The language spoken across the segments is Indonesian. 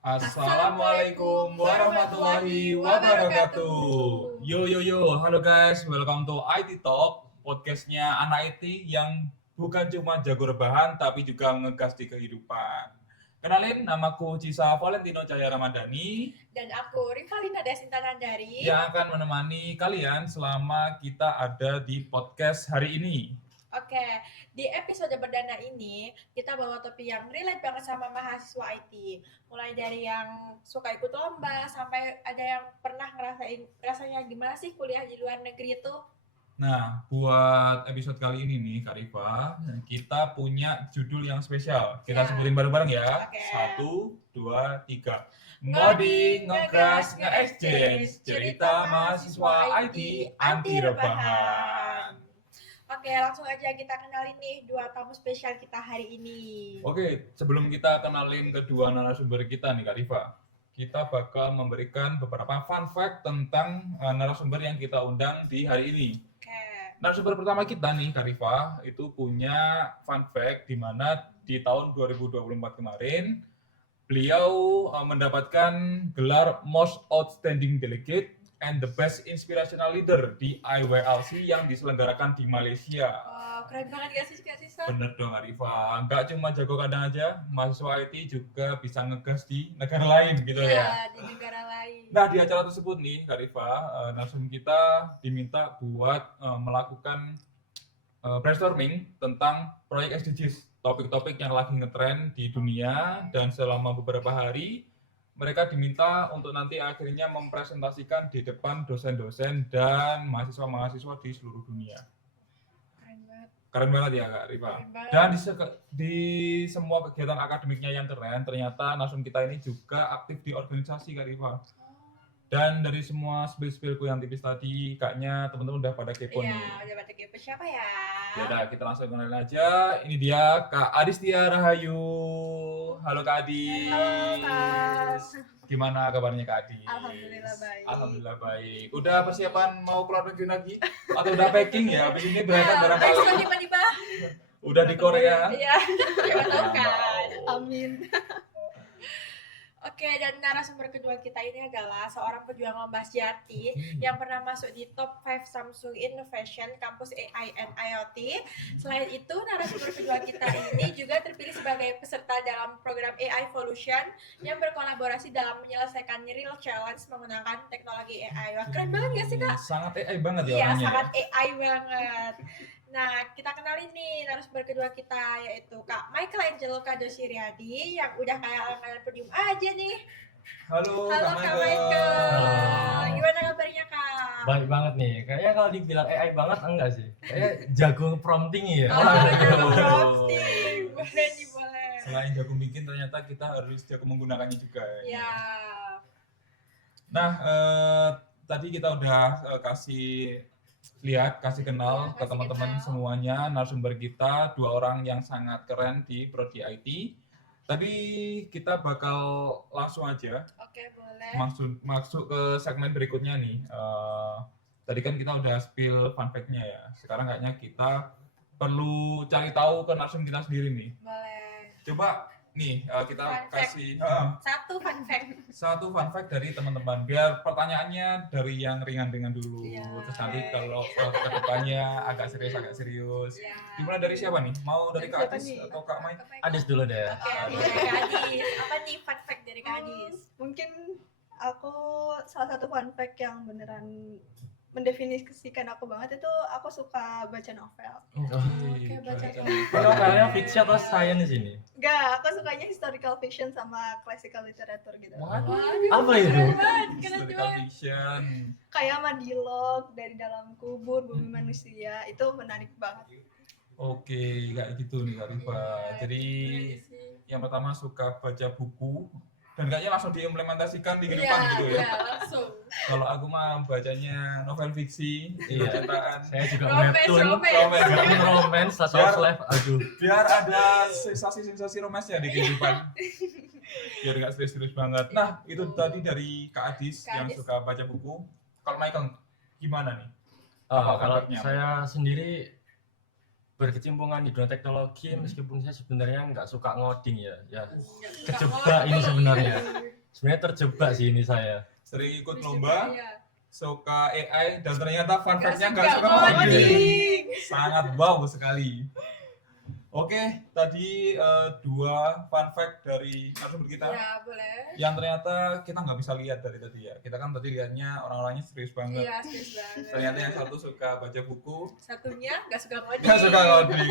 Assalamualaikum warahmatullahi wabarakatuh. Halo guys, welcome to IT Talk, podcastnya anak IT yang bukan cuma jago rebahan tapi juga ngegas di kehidupan. Kenalin, namaku Cisa Valentino Cahaya Ramadhani Dan aku Rivalina Desinta Nandari yang akan menemani kalian selama kita ada di podcast hari ini. Oke, di episode perdana ini kita bawa topik yang relate banget sama mahasiswa IT. Mulai dari yang suka ikut lomba sampai ada yang pernah ngerasain rasanya gimana sih kuliah di luar negeri itu. Nah, buat episode kali ini nih Kak Riva, kita punya judul yang spesial. Kita sebutin bareng-bareng ya. Oke. 1, 2, 3. Ngoding, ngegas, nge-exchange, cerita mahasiswa IT anti rebahan. Oke, langsung aja kita kenalin nih dua tamu spesial kita hari ini. Oke, sebelum kita kenalin kedua narasumber kita nih Kak Riva, kita bakal memberikan beberapa fun fact tentang narasumber yang kita undang di hari ini. Narasumber pertama kita nih Kak Riva itu punya fun fact di mana di tahun 2024 kemarin beliau mendapatkan gelar Most Outstanding Delegate and the Best Inspirational Leader di IWLC yang diselenggarakan di Malaysia. Oh, keren banget gak sih Kak Sisa? Bener dong Arifah, nggak cuma jago kadang aja, mahasiswa IT juga bisa ngegas di negara lain gitu ya. Iya, di negara lain. Nah, di acara tersebut nih Kak Riva, narasumber kita diminta buat melakukan brainstorming tentang proyek SDGs, topik-topik yang lagi ngetren di dunia, dan selama beberapa hari mereka diminta untuk nanti akhirnya mempresentasikan di depan dosen-dosen dan mahasiswa-mahasiswa di seluruh dunia. Keren banget ya Kak Riva. Dan di semua kegiatan akademiknya yang keren, ternyata narasumber kita ini juga aktif di organisasi Kak Riva. Dan dari semua spill-spillku yang tipis tadi, kayaknya teman-teman udah pada kepo nih. Iya, udah pada kepo. Siapa ya? Ya udah, kita langsung kenalin aja. Ini dia Kak Adistia Rahayu. Halo Kak Adis. Halo Kak. Gimana kabarnya Kak Adis? Alhamdulillah baik. Alhamdulillah baik. Udah persiapan mau keluar negeri lagi? Atau udah packing ya? Habis ini berangkat barangkali. Ayo tiba-tiba. Udah di Korea? Iya, siapa tahu kan. Amin. Oke, dan narasumber kedua kita ini adalah seorang pejuang lomba sejati yang pernah masuk di top 5 Samsung Innovation Campus AI and IoT. Selain itu, narasumber kedua kita ini juga terpilih sebagai peserta dalam program AI Evolution yang berkolaborasi dalam menyelesaikan real challenge menggunakan teknologi AI. Wah, keren banget gak sih Kak? Sangat AI banget ya Iya, orangnya. sangat AI banget. Nah, kita kenalin nih narasumber kedua kita, yaitu Kak Michelangelo Kadosiriadi yang udah kayak langganan podium aja nih. Halo Halo Kak Michael. Gimana kabarnya Kak? Baik banget nih, kayaknya kalau dibilang AI banget enggak sih? Kayak jago prompting ya. Jago prompting, boleh nih boleh. Selain jago bikin, ternyata kita harus jago menggunakannya juga. Ya. Nah, tadi kita udah kasih kenal ke teman-teman semuanya, narasumber kita, dua orang yang sangat keren di Prodi IT. Tapi kita bakal langsung aja. Oke, boleh. Masuk ke segmen berikutnya nih. Tadi kan kita udah spill fun fact-nya ya. Sekarang kayaknya kita perlu cari tahu ke narasumber kita sendiri nih. Boleh. Coba nih kita kasih satu fun fact dari teman-teman, biar pertanyaannya dari yang ringan-ringan dulu, terus nanti kalau ke depannya agak serius. Dimulai dari siapa nih? Mau dari Kak Adis atau Kak Mai? Adis dulu deh. Oke, dari Kak Adis. Apa nih fun fact dari Kak Adis? Mungkin aku salah satu fun fact yang beneran mendefinisikan aku banget itu aku suka baca novel. Oke, baca novel. Kalau kalian fiksi atau science ini? Enggak, aku sukanya historical fiction sama classical literature gitu. Waduh, Apa itu? historical fiction. Kayak Madilog, Dari Dalam Kubur, Bumi Manusia, itu menarik banget. Oke, kayak gitu nih Kak Riva. Jadi yang pertama suka baca buku dan kayaknya langsung diimplementasikan di kehidupan gitu ya. Iya, langsung. Kalau aku mah bacanya novel fiksi, cintaan. Saya juga Romance. romance atau life, aduh. Biar ada sensasi romansnya di kehidupan. Biar nggak serius-serius banget. Nah, itu tadi dari Kak Adis yang suka baca buku. Kalau Michael, gimana nih? Kalau saya sendiri berkecimpungan di dunia teknologi, meskipun saya sebenarnya nggak suka ngoding ya kejebak ini sebenarnya. Sebenarnya terjebak sih ini saya. Sering ikut Terus lomba, juga, iya. suka AI dan ternyata fun fact-nya nggak suka coding. coding. Sangat wow sekali. Oke, tadi 2 fun fact dari narasumber kita Iya, boleh. yang ternyata kita nggak bisa lihat dari tadi ya. Kita kan tadi lihatnya orang-orangnya serius banget. Iya, serius banget. Ternyata yang satu suka baca buku, Satunya nggak suka coding. nggak suka coding.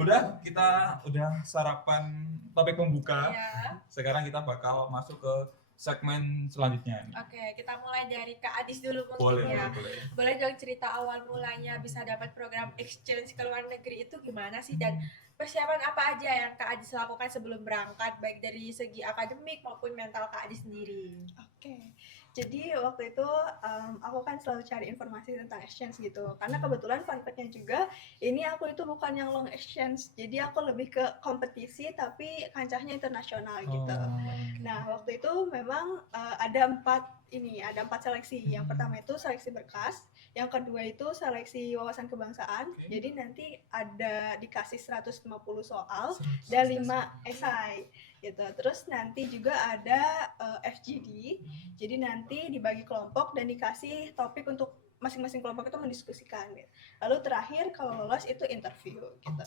Udah, kita udah sarapan topik pembuka. Iya. Sekarang kita bakal masuk ke segmen selanjutnya. Oke, kita mulai dari Kak Adis dulu Boleh, mungkin ya. boleh. Boleh dong cerita awal mulanya bisa dapat program exchange ke luar negeri itu gimana sih, dan persiapan apa aja yang Kak Adis lakukan sebelum berangkat, baik dari segi akademik maupun mental Kak Adis sendiri? Oke, jadi waktu itu aku kan selalu cari informasi tentang exchange gitu. Karena kebetulan fun fact-nya juga, ini aku itu bukan yang long exchange. Jadi aku lebih ke kompetisi tapi kancahnya internasional gitu. Nah, waktu itu memang ada 4 seleksi. Yang pertama itu seleksi berkas, yang kedua itu seleksi wawasan kebangsaan. Oke. Jadi nanti ada dikasih 150 soal dan 5 esai gitu. Terus nanti juga ada FGD. Jadi nanti dibagi kelompok dan dikasih topik untuk masing-masing kelompok itu mendiskusikan gitu. Lalu terakhir kalau lolos itu interview gitu.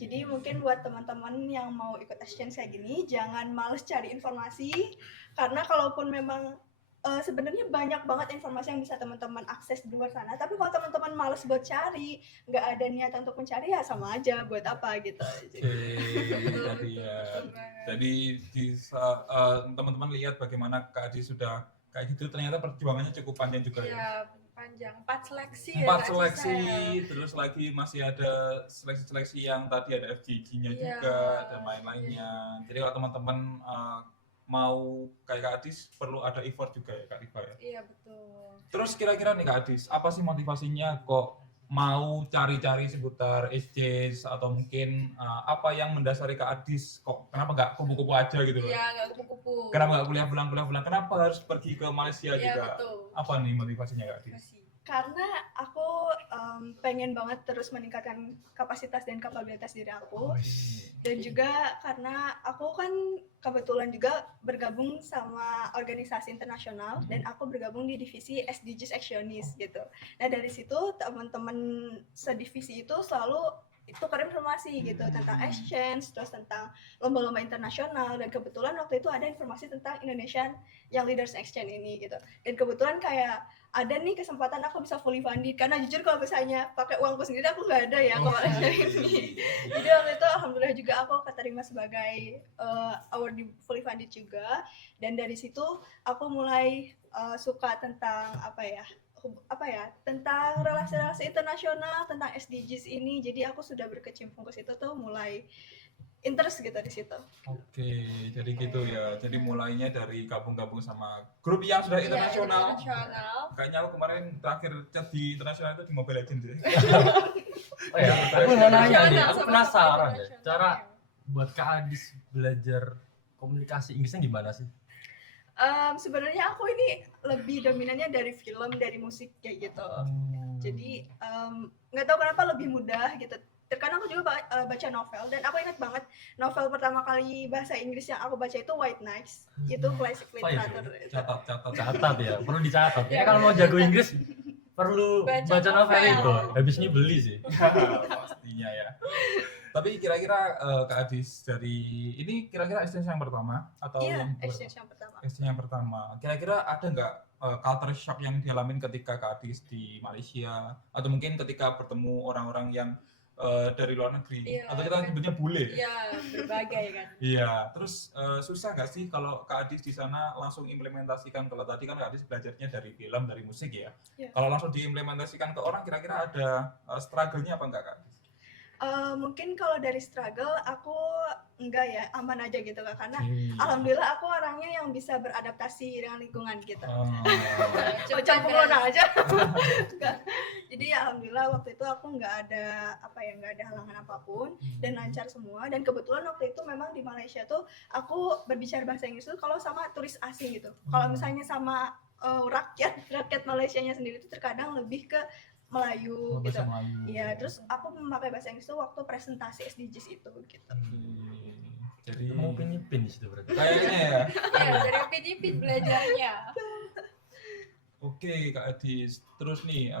Jadi mungkin buat teman-teman yang mau ikut exchange kayak gini, jangan males cari informasi, karena kalaupun memang sebenarnya banyak banget informasi yang bisa teman-teman akses di luar sana, tapi kalau teman-teman males buat cari, nggak ada niatan untuk mencari, ya sama aja, buat apa gitu. Oke, tadi ya. Jadi teman-teman lihat bagaimana Kak Adi sudah kayak gitu, ternyata perjuangannya cukup panjang juga ya. Iya, panjang. 4 seleksi 4 ya, Kak seleksi, Cisa. terus lagi masih ada seleksi-seleksi yang tadi ada FGG-nya Iya. juga, dan lain-lainnya. Jadi kalau teman-teman mau kayak Kak Adis, perlu ada effort juga ya Kak Rifa ya. Iya, betul. Terus kira-kira nih Kak Adis, apa sih motivasinya kok mau cari-cari seputar exchange, atau mungkin apa yang mendasari Kak Adis kok kenapa nggak kupu-kupu aja gitu loh? Iya, nggak kupu-kupu. Kenapa nggak kuliah pulang, kenapa harus pergi ke Malaysia Iya, juga? betul. Apa nih motivasinya Kak Adis? Masih. Karena aku pengen banget terus meningkatkan kapasitas dan kapabilitas diri aku, dan juga karena aku kan kebetulan juga bergabung sama organisasi internasional dan aku bergabung di divisi SDGs Actionist gitu. Nah dari situ teman-teman sedivisi itu selalu tukar informasi gitu tentang exchange, terus tentang lomba-lomba internasional, dan kebetulan waktu itu ada informasi tentang Indonesian Young Leaders Exchange ini gitu. Dan kebetulan kayak ada nih kesempatan aku bisa fully funded, karena jujur kalau misalnya pakai uangku sendiri aku nggak ada ya ke Malaysia ini. Jadi waktu itu alhamdulillah juga aku keterima sebagai awardee fully funded juga, dan dari situ aku mulai suka tentang tentang relasi-relasi internasional, tentang SDGs ini. Jadi aku sudah berkecimpung ke situ tuh mulai interest gitu di situ. Oke, jadi gitu ya. Jadi mulainya dari gabung-gabung sama grup yang sudah Iya, internasional. internasional. Kayaknya aku kemarin terakhir chat di internasional itu di Mobile Legends ya. Oh ya, aku mau nanya nih, Internasional, aku sama-sama penasaran deh. internasional. Cara buat Kak Adis belajar komunikasi Inggrisnya gimana sih? Sebenarnya aku ini lebih dominannya dari film, dari musik kayak gitu. Jadi nggak tahu kenapa lebih mudah gitu. Terkadang aku juga baca novel, dan aku ingat banget novel pertama kali bahasa Inggris yang aku baca itu White Nights. Itu classic Oh iya, literature. Catat. ya, perlu dicatat. Ya kalau mau jago Inggris perlu Baca baca novel novel. itu. Habis ini beli sih. Pastinya ya. Tapi kira-kira Kak Adis dari ini kira-kira exchange yang pertama atau Iya, yang exchange yang pertama. exchange yang pertama. Kira-kira ada nggak culture shock yang dialamin ketika Kak Adis di Malaysia, atau mungkin ketika bertemu orang-orang yang dari luar negeri, Iya, atau kita kan. sebutnya bule? Iya, berbagai kan. Iya, terus susah nggak sih kalau Kak Adis di sana langsung implementasikan? Kalau tadi kan Kak Adis belajarnya dari film, dari musik ya. Iya. Kalau langsung diimplementasikan ke orang, kira-kira ada struggle-nya apa enggak Kak Adis? Mungkin kalau dari struggle aku enggak ya, aman aja gitu Kak, karena Hmm. alhamdulillah aku orangnya yang bisa beradaptasi dengan lingkungan gitu. Oh. Oh, campur lona aja. Enggak. Jadi alhamdulillah waktu itu aku nggak ada halangan apapun dan lancar semua. Dan kebetulan waktu itu memang di Malaysia tuh aku berbicara bahasa Inggris tuh kalau sama turis asing gitu. Kalau misalnya sama rakyat Malaysianya sendiri itu terkadang lebih ke Melayu gitu. Bahasa Melayu. Iya, terus aku memakai bahasa Inggris tuh waktu presentasi SDGs itu gitu. Hmm. Jadi Mau pinipin di situ berarti. kayaknya ya. Ya, dari Upin belajarnya. Oke Kak Adis, terus nih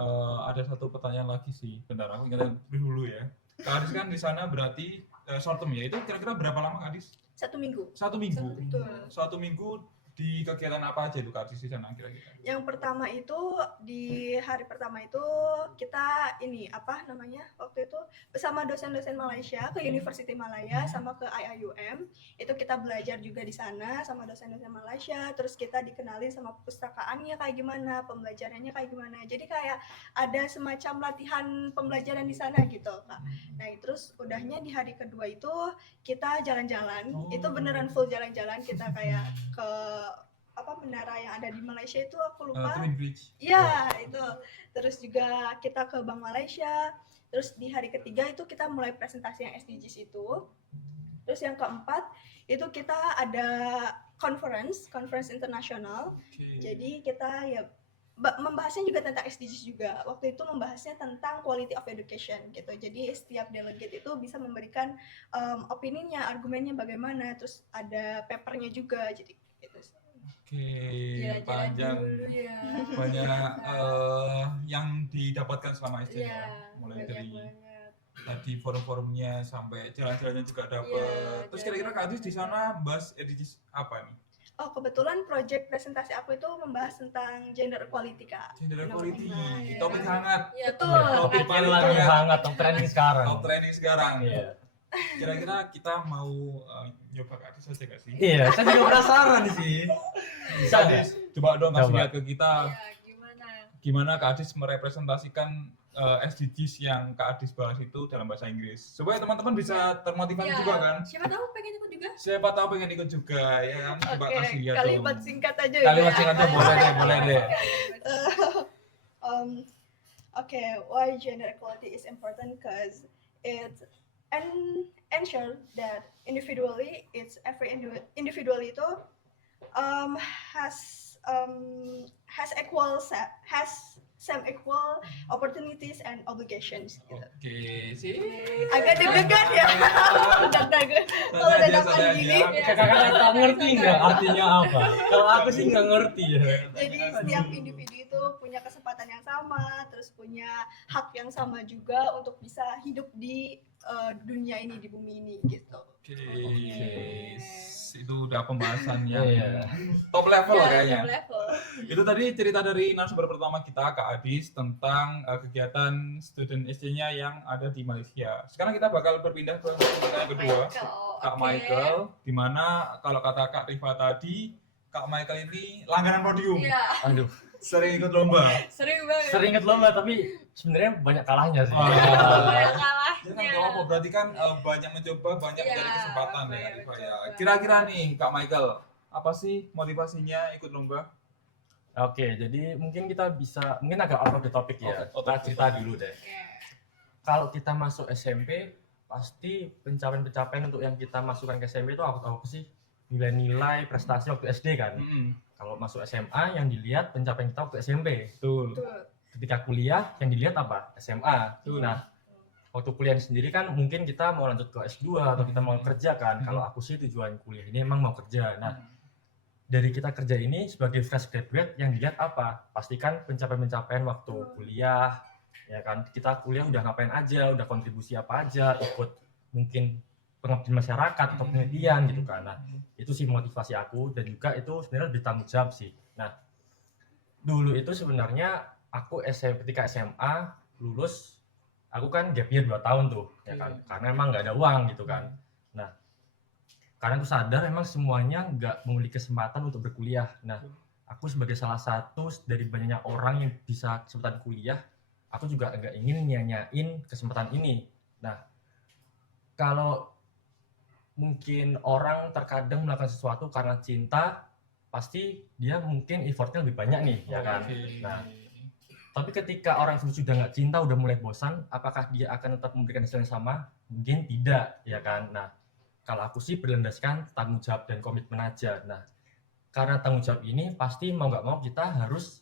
ada satu pertanyaan lagi sih. Bentar, aku ingat dulu ya. Kak Adis kan di sana berarti short term ya. Itu kira-kira berapa lama Kak Adis? 1 minggu. 1 minggu. Betul. 1 minggu di kegiatan apa aja itu Kak Adis di sana kira-kira? Yang pertama itu di hari pertama itu kita ini apa namanya waktu itu bersama dosen-dosen Malaysia ke University Malaya sama ke IIUM itu kita belajar juga di sana sama dosen-dosen Malaysia, terus kita dikenalin sama perpustakaannya kayak gimana, pembelajarannya kayak gimana, jadi kayak ada semacam latihan pembelajaran di sana gitu Kak. Nah terus udahnya di hari kedua itu kita jalan-jalan, itu beneran full jalan-jalan, kita kayak ke apa menara yang ada di Malaysia itu aku lupa. Twin Bridge. Iya, itu. Terus juga kita ke Bank Malaysia. Terus di hari ketiga itu kita mulai presentasi yang SDGs itu. Terus yang keempat itu kita ada conference internasional. Oke. Jadi kita ya membahasnya juga tentang SDGs juga. Waktu itu membahasnya tentang quality of education gitu. Jadi setiap delegate itu bisa memberikan opininya, argumennya bagaimana. Terus ada papernya juga. Jadi gitu. Oke, Jalan-jalan panjang. dulu ya. Banyak yang didapatkan selama SD Iya, ya. Mulai banyak dari banget. tadi forum-forumnya sampai jalan-jalannya juga dapat. Iya, Terus kira-kira Kak Adis di sana bahas SDGs apa nih? Oh, kebetulan project presentasi aku itu membahas tentang gender equality, Kak. Gender equality, Iya. topik hangat, Iya, Betul. topik Yang paling lagi hangat, hangat, top trending sekarang. top trending sekarang. Iya. Kira-kira kita mau nyoba Kak Adis aja gak sih? Iya, saya juga penasaran sih. Bisa Kak nggak? Adis, coba dong kasih Coba. lihat ke kita Iya, gimana? gimana Kak Adis merepresentasikan SDGs yang Kak Adis bahas itu dalam bahasa Inggris. Supaya teman-teman bisa termotivasi Iya, juga kan. siapa tahu pengen ikut juga. Siapa tahu pengen ikut juga ya kan. Coba Oke, kasih lihat kalimat dong. singkat aja Kalimat ya. singkatnya boleh deh, boleh deh. Okay, why gender equality is important? Because it ensure that individually, it's every individual itu has same equal opportunities and obligations. Gitu. Oke, sih. Agak deg-degan ya. Deg-degan. Kalau Santai aja, dadakan santai gini. aja. Kakak tak ngerti nggak artinya apa? Kalau aku sih nggak ngerti ya. Jadi setiap individu itu punya kesempatan yang sama, terus punya hak yang sama juga untuk bisa hidup di dunia ini, di bumi ini gitu. Oke, itu udah pembahasan yang Iya. top level Iya, kayaknya. top level. Itu tadi cerita dari narasumber pertama kita, Kak Adis, tentang kegiatan student SD-nya yang ada di Malaysia. Sekarang kita bakal berpindah ke pertanyaan kedua, Kak Oke. Michael, di mana kalau kata Kak Rifa tadi, Kak Michael ini langganan podium, Iya, Aduh, sering ikut lomba. sering banget. sering inget lomba tapi sebenarnya banyak kalahnya sih. Oh. Banyak kalahnya. Ya kan nggak apa-apa, berarti kan banyak mencoba, banyak Iya, mencari kesempatan ya banyak Kak Rifa ya. mencoba. Kira-kira nih Kak Michael, apa sih motivasinya ikut lomba? Oke, jadi mungkin kita bisa, mungkin agak out of the topic ya. Oke, out of Kita the cerita topic. dulu deh. Oke. Kalau kita masuk SMP, pasti pencapaian-pencapaian untuk yang kita masukkan ke SMP itu apa sih? Nilai-nilai prestasi waktu SD kan. Kalau masuk SMA yang dilihat pencapaian kita waktu SMP. Betul. Betul. Ketika kuliah yang dilihat apa? SMA. Betul. Nah, waktu kuliah sendiri kan mungkin kita mau lanjut ke S2 atau kita mau kerja kan. Kalau aku sih tujuan kuliah ini emang mau kerja. Nah, dari kita kerja ini sebagai fresh graduate yang dilihat apa? Pastikan pencapaian-pencapaian waktu kuliah, ya kan? Kita kuliah udah ngapain aja, udah kontribusi apa aja, ikut mungkin pengabdian masyarakat atau penelitian gitu kan. Nah, itu sih motivasi aku dan juga itu sebenarnya lebih tanggung jawab sih. Nah, dulu itu sebenarnya aku ketika SMA lulus, aku kan gap year 2 tahun tuh, ya kan? Karena emang nggak ada uang gitu kan. Nah, karena aku sadar emang semuanya nggak memiliki kesempatan untuk berkuliah. Nah, aku sebagai salah satu dari banyaknya orang yang bisa kesempatan kuliah, aku juga nggak ingin nyanyain kesempatan ini. Nah, kalau mungkin orang terkadang melakukan sesuatu karena cinta, pasti dia mungkin effortnya lebih banyak nih, ya kan? Oke. Nah, tapi ketika orang sudah nggak cinta, udah mulai bosan, apakah dia akan tetap memberikan hasil yang sama? Mungkin tidak, ya kan? Nah, kalau aku sih berlandaskan tanggung jawab dan komitmen aja. Nah, karena tanggung jawab ini pasti mau nggak mau kita harus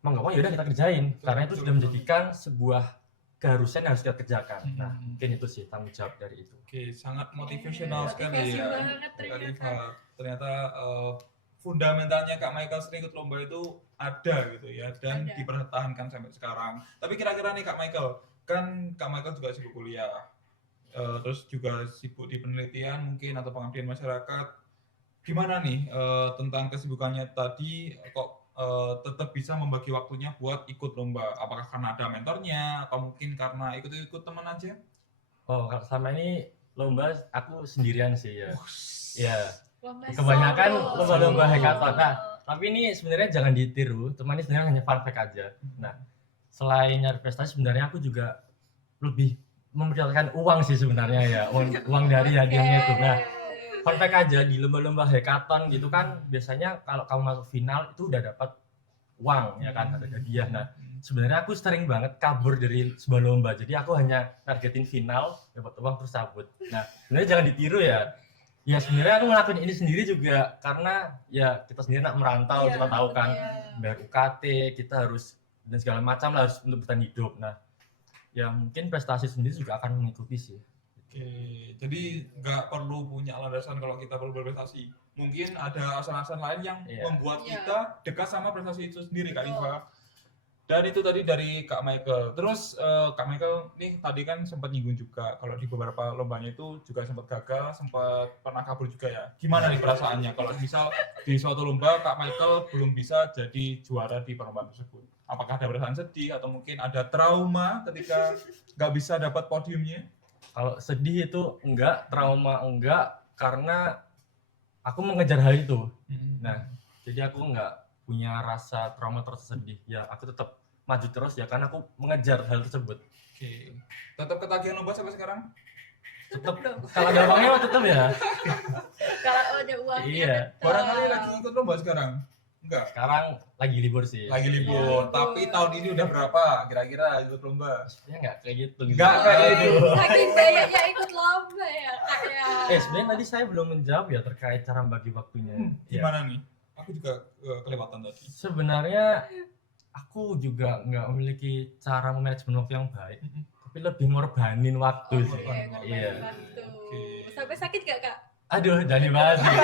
mau nggak mau yaudah kita kerjain, karena itu sudah menjadikan sebuah keharusan yang harus kita kerjakan. Nah, Hmm. mungkin itu sih tanggung jawab dari itu. Oke, sangat motivational sekali Motivasi ya. banget Kak ternyata. Rifa. Ternyata fundamentalnya Kak Michael sering ikut lomba itu ada gitu ya dan Ada. dipertahankan sampai sekarang. Tapi kira-kira nih Kak Michael, kan Kak Michael juga sibuk kuliah, terus juga sibuk di penelitian mungkin atau pengabdian masyarakat. Gimana nih tentang kesibukannya tadi kok tetap bisa membagi waktunya buat ikut lomba? Apakah karena ada mentornya atau mungkin karena ikut-ikut teman aja? Oh, kalau selama ini lomba aku sendirian sih ya. Ya, Lomba kebanyakan solo. lomba-lomba Solo. hackathon. Nah, tapi ini sebenarnya jangan ditiru, teman ini sebenarnya hanya fun fact aja. Nah, selain nyari prestasi sebenarnya aku juga lebih memperlihatkan uang sih sebenarnya ya, uang dari hadiahnya itu. Nah, fun fact aja di lomba-lomba hackathon gitu kan biasanya kalau kamu masuk final itu udah dapat uang ya kan, ada hadiah. Nah, sebenarnya aku sering banget kabur dari sebuah lomba, jadi aku hanya targetin final, dapat uang terus cabut. Nah, sebenarnya jangan ditiru ya. Ya sebenarnya aku ngelakuin ini sendiri juga karena ya kita sendiri nak merantau, Iya, kita tahu kan Iya. bayar UKT, kita harus dan segala macam lah harus untuk bertahan hidup. Nah, ya mungkin prestasi sendiri juga akan mengikuti sih. Oke, jadi nggak perlu punya landasan kalau kita perlu berprestasi. Mungkin ada alasan-alasan lain yang Iya. membuat Iya. kita dekat sama prestasi itu sendiri, Kak Betul. Rifa. Dan itu tadi dari Kak Michael. Terus Kak Michael nih tadi kan sempat nyinggung juga kalau di beberapa lombanya itu juga sempat gagal, sempat pernah kabur juga ya. Gimana nih perasaannya kalau misal di suatu lomba Kak Michael belum bisa jadi juara di perlombaan tersebut? Apakah ada perasaan sedih atau mungkin ada trauma ketika nggak bisa dapat podiumnya? Kalau sedih itu enggak, trauma enggak, karena aku mengejar hal itu. Nah, jadi aku enggak punya rasa trauma terus sedih. Ya, aku tetap maju terus ya karena aku mengejar hal tersebut. Oke, tetap ketagihan lomba sampai sekarang? Tetap kalau ada uangnya mah tetap ya. Kalau ada uangnya. Iya. tetap. Barangkali lagi ikut lomba sekarang? Enggak, Sekarang lagi libur sih. lagi Iya, libur. libur. Tapi tahun ini udah berapa kira-kira ikut lomba? Ya enggak kayak gitu. Enggak kayak gitu. Saking banyaknya ikut lomba ya kak ya. Sebenarnya tadi saya belum menjawab ya terkait cara bagi waktunya. Ya. Gimana nih? Aku juga kelewatan tadi. Sebenarnya aku juga nggak memiliki cara memanajemen waktu yang baik, tapi lebih ngorbanin waktu Oke, sih. ngorbanin Iya. waktu. Oke. Sampai sakit gak kak? Aduh, jangan dibahas sih.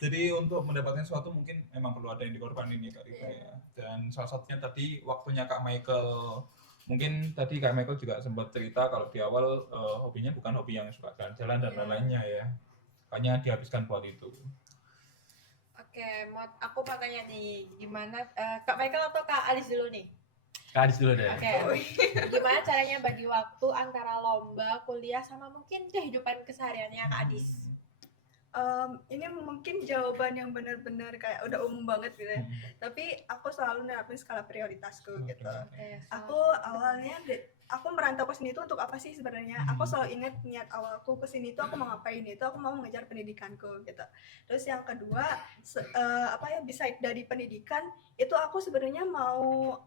Jadi untuk mendapatkan sesuatu mungkin memang perlu ada yang dikorbanin nih Kak Rifa ya. Dan salah satunya tadi waktunya Kak Michael. Mungkin tadi Kak Michael juga sempat cerita kalau di awal hobinya bukan hobi yang suka jalan-jalan dan Iya. lain-lainnya ya. Makanya dihabiskan buat itu. Oke, aku mau tanya nih, gimana Kak Michael atau Kak Alis dulu nih? Kak Adis dulu deh. Oke, gimana caranya bagi waktu antara lomba, kuliah, sama mungkin kehidupan kesehariannya Kak Adis? Ini mungkin jawaban yang benar-benar kayak udah umum banget gitu ya. Tapi aku selalu nerapin skala prioritasku gitu. Oke, Aku awalnya aku merantau ke sini tuh untuk apa sih sebenarnya? Aku selalu ingat niat awalku ke sini tuh aku mau ngapain, itu aku mau mengejar pendidikanku gitu. Terus yang kedua beside dari pendidikan itu aku sebenarnya mau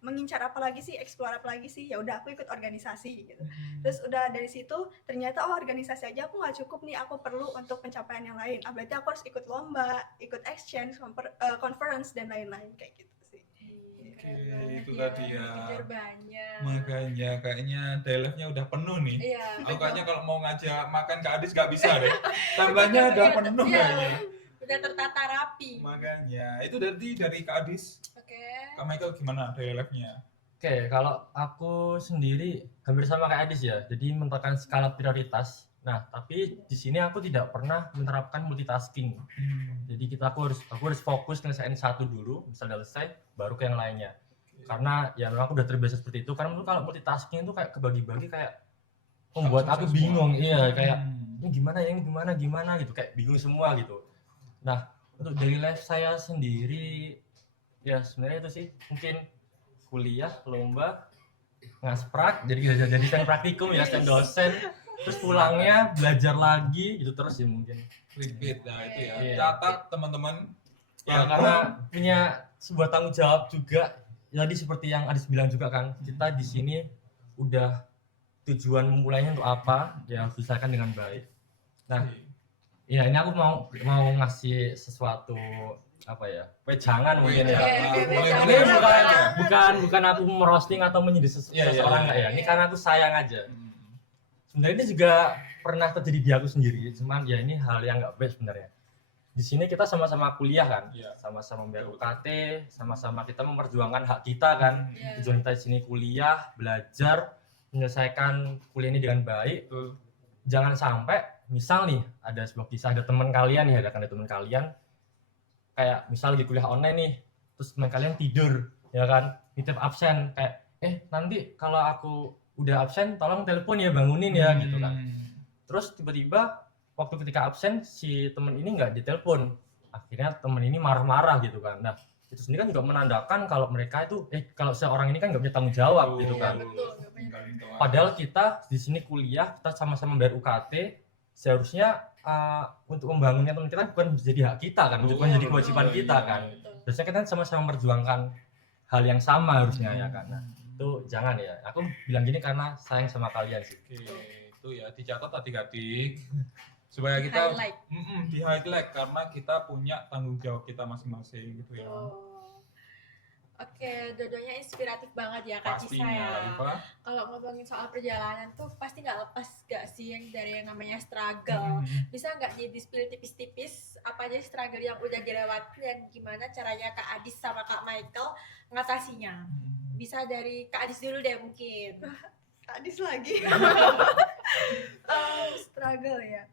mengincar apa lagi sih, explore apa lagi sih? Ya udah aku ikut organisasi gitu. Terus udah dari situ ternyata organisasi aja aku nggak cukup nih, aku perlu untuk pencapaian yang lain. Berarti aku harus ikut lomba, ikut exchange, conference dan lain-lain kayak gitu sih. Oke, itu tadi ya. Kejar banyak. Makanya kayaknya day life-nya udah penuh nih. Iya. Aku kayaknya kalau mau ngajak makan Kak Adis nggak bisa deh. Tambahnya udah penuh Iya, kayaknya. Udah tertata rapi. Makanya itu dari Kak Adis. Oke. Kak Michael gimana day life-nya? Oke, kalau aku sendiri hampir sama kayak Adis ya. Jadi menentukan skala prioritas. Nah, tapi di sini aku tidak pernah menerapkan multitasking. Jadi aku harus fokus nyelesain satu dulu, misalnya selesai, baru ke yang lainnya. Karena ya memang aku udah terbiasa seperti itu. Karena menurut kalau multitasking itu kayak kebagi-bagi kayak membuat aku bingung. Iya, kayak ini gimana gitu, kayak bingung semua gitu. Nah, untuk daily life saya sendiri ya sebenarnya itu sih mungkin kuliah, lomba, ngasprak, jadi praktikum ya, stand dosen, terus pulangnya belajar lagi itu terus sih mungkin. Repeat nah itu ya. Iya. Catat teman-teman. Ya karena punya sebuah tanggung jawab juga. Jadi seperti yang Adis bilang juga kan, kita di sini udah tujuan memulainya untuk apa, ya harus diselesaikan dengan baik. Nah, ya ini aku mau ngasih sesuatu apa ya, wejangan mungkin ya. Boleh, Bukan aku merosting atau menyindir seseorang nggak ya. Ini karena aku sayang aja. Sebenarnya ini juga pernah terjadi di aku sendiri, cuman ya ini hal yang nggak baik sebenarnya. Di sini kita sama-sama kuliah kan, sama-sama membayar UKT, sama-sama kita memperjuangkan hak kita kan. Tujuan kita di sini kuliah, belajar, menyelesaikan kuliah ini dengan baik. Jangan sampai misal nih ada sebuah kisah, ada teman kalian nih, ada teman kalian kayak misal di kuliah online nih, terus teman kalian tidur ya kan, nitip absen kayak nanti kalau aku udah absen tolong telepon ya, bangunin ya gitu kan. Terus tiba-tiba waktu ketika absen si teman ini nggak ditelepon, akhirnya teman ini marah-marah gitu kan. Nah itu sendiri kan juga menandakan kalau mereka itu kalau seorang ini kan nggak punya tanggung jawab gitu kan. Padahal kita di sini kuliah, kita sama-sama bayar UKT, seharusnya untuk membangunnya teman kita bukan menjadi hak kita kan, bukan menjadi kewajiban kita kan. Biasanya kita sama-sama memperjuangkan hal yang sama harusnya ya kan. Nah, itu jangan ya. Aku bilang gini karena sayang sama kalian sih. Oke, itu ya dicatat adik-adik supaya kita di highlight karena kita punya tanggung jawab kita masing-masing gitu ya. Oke, dua-duanya inspiratif banget ya Kak Cisa ya. Kalau ngomongin soal perjalanan tuh pasti nggak lepas gak sih yang dari yang namanya struggle. Bisa nggak di-spill tipis-tipis apa aja struggle yang udah dilewati dan gimana caranya Kak Adis sama Kak Michael ngatasinya? Bisa dari Kak Adis dulu deh mungkin. Kak Adis lagi. Struggle ya.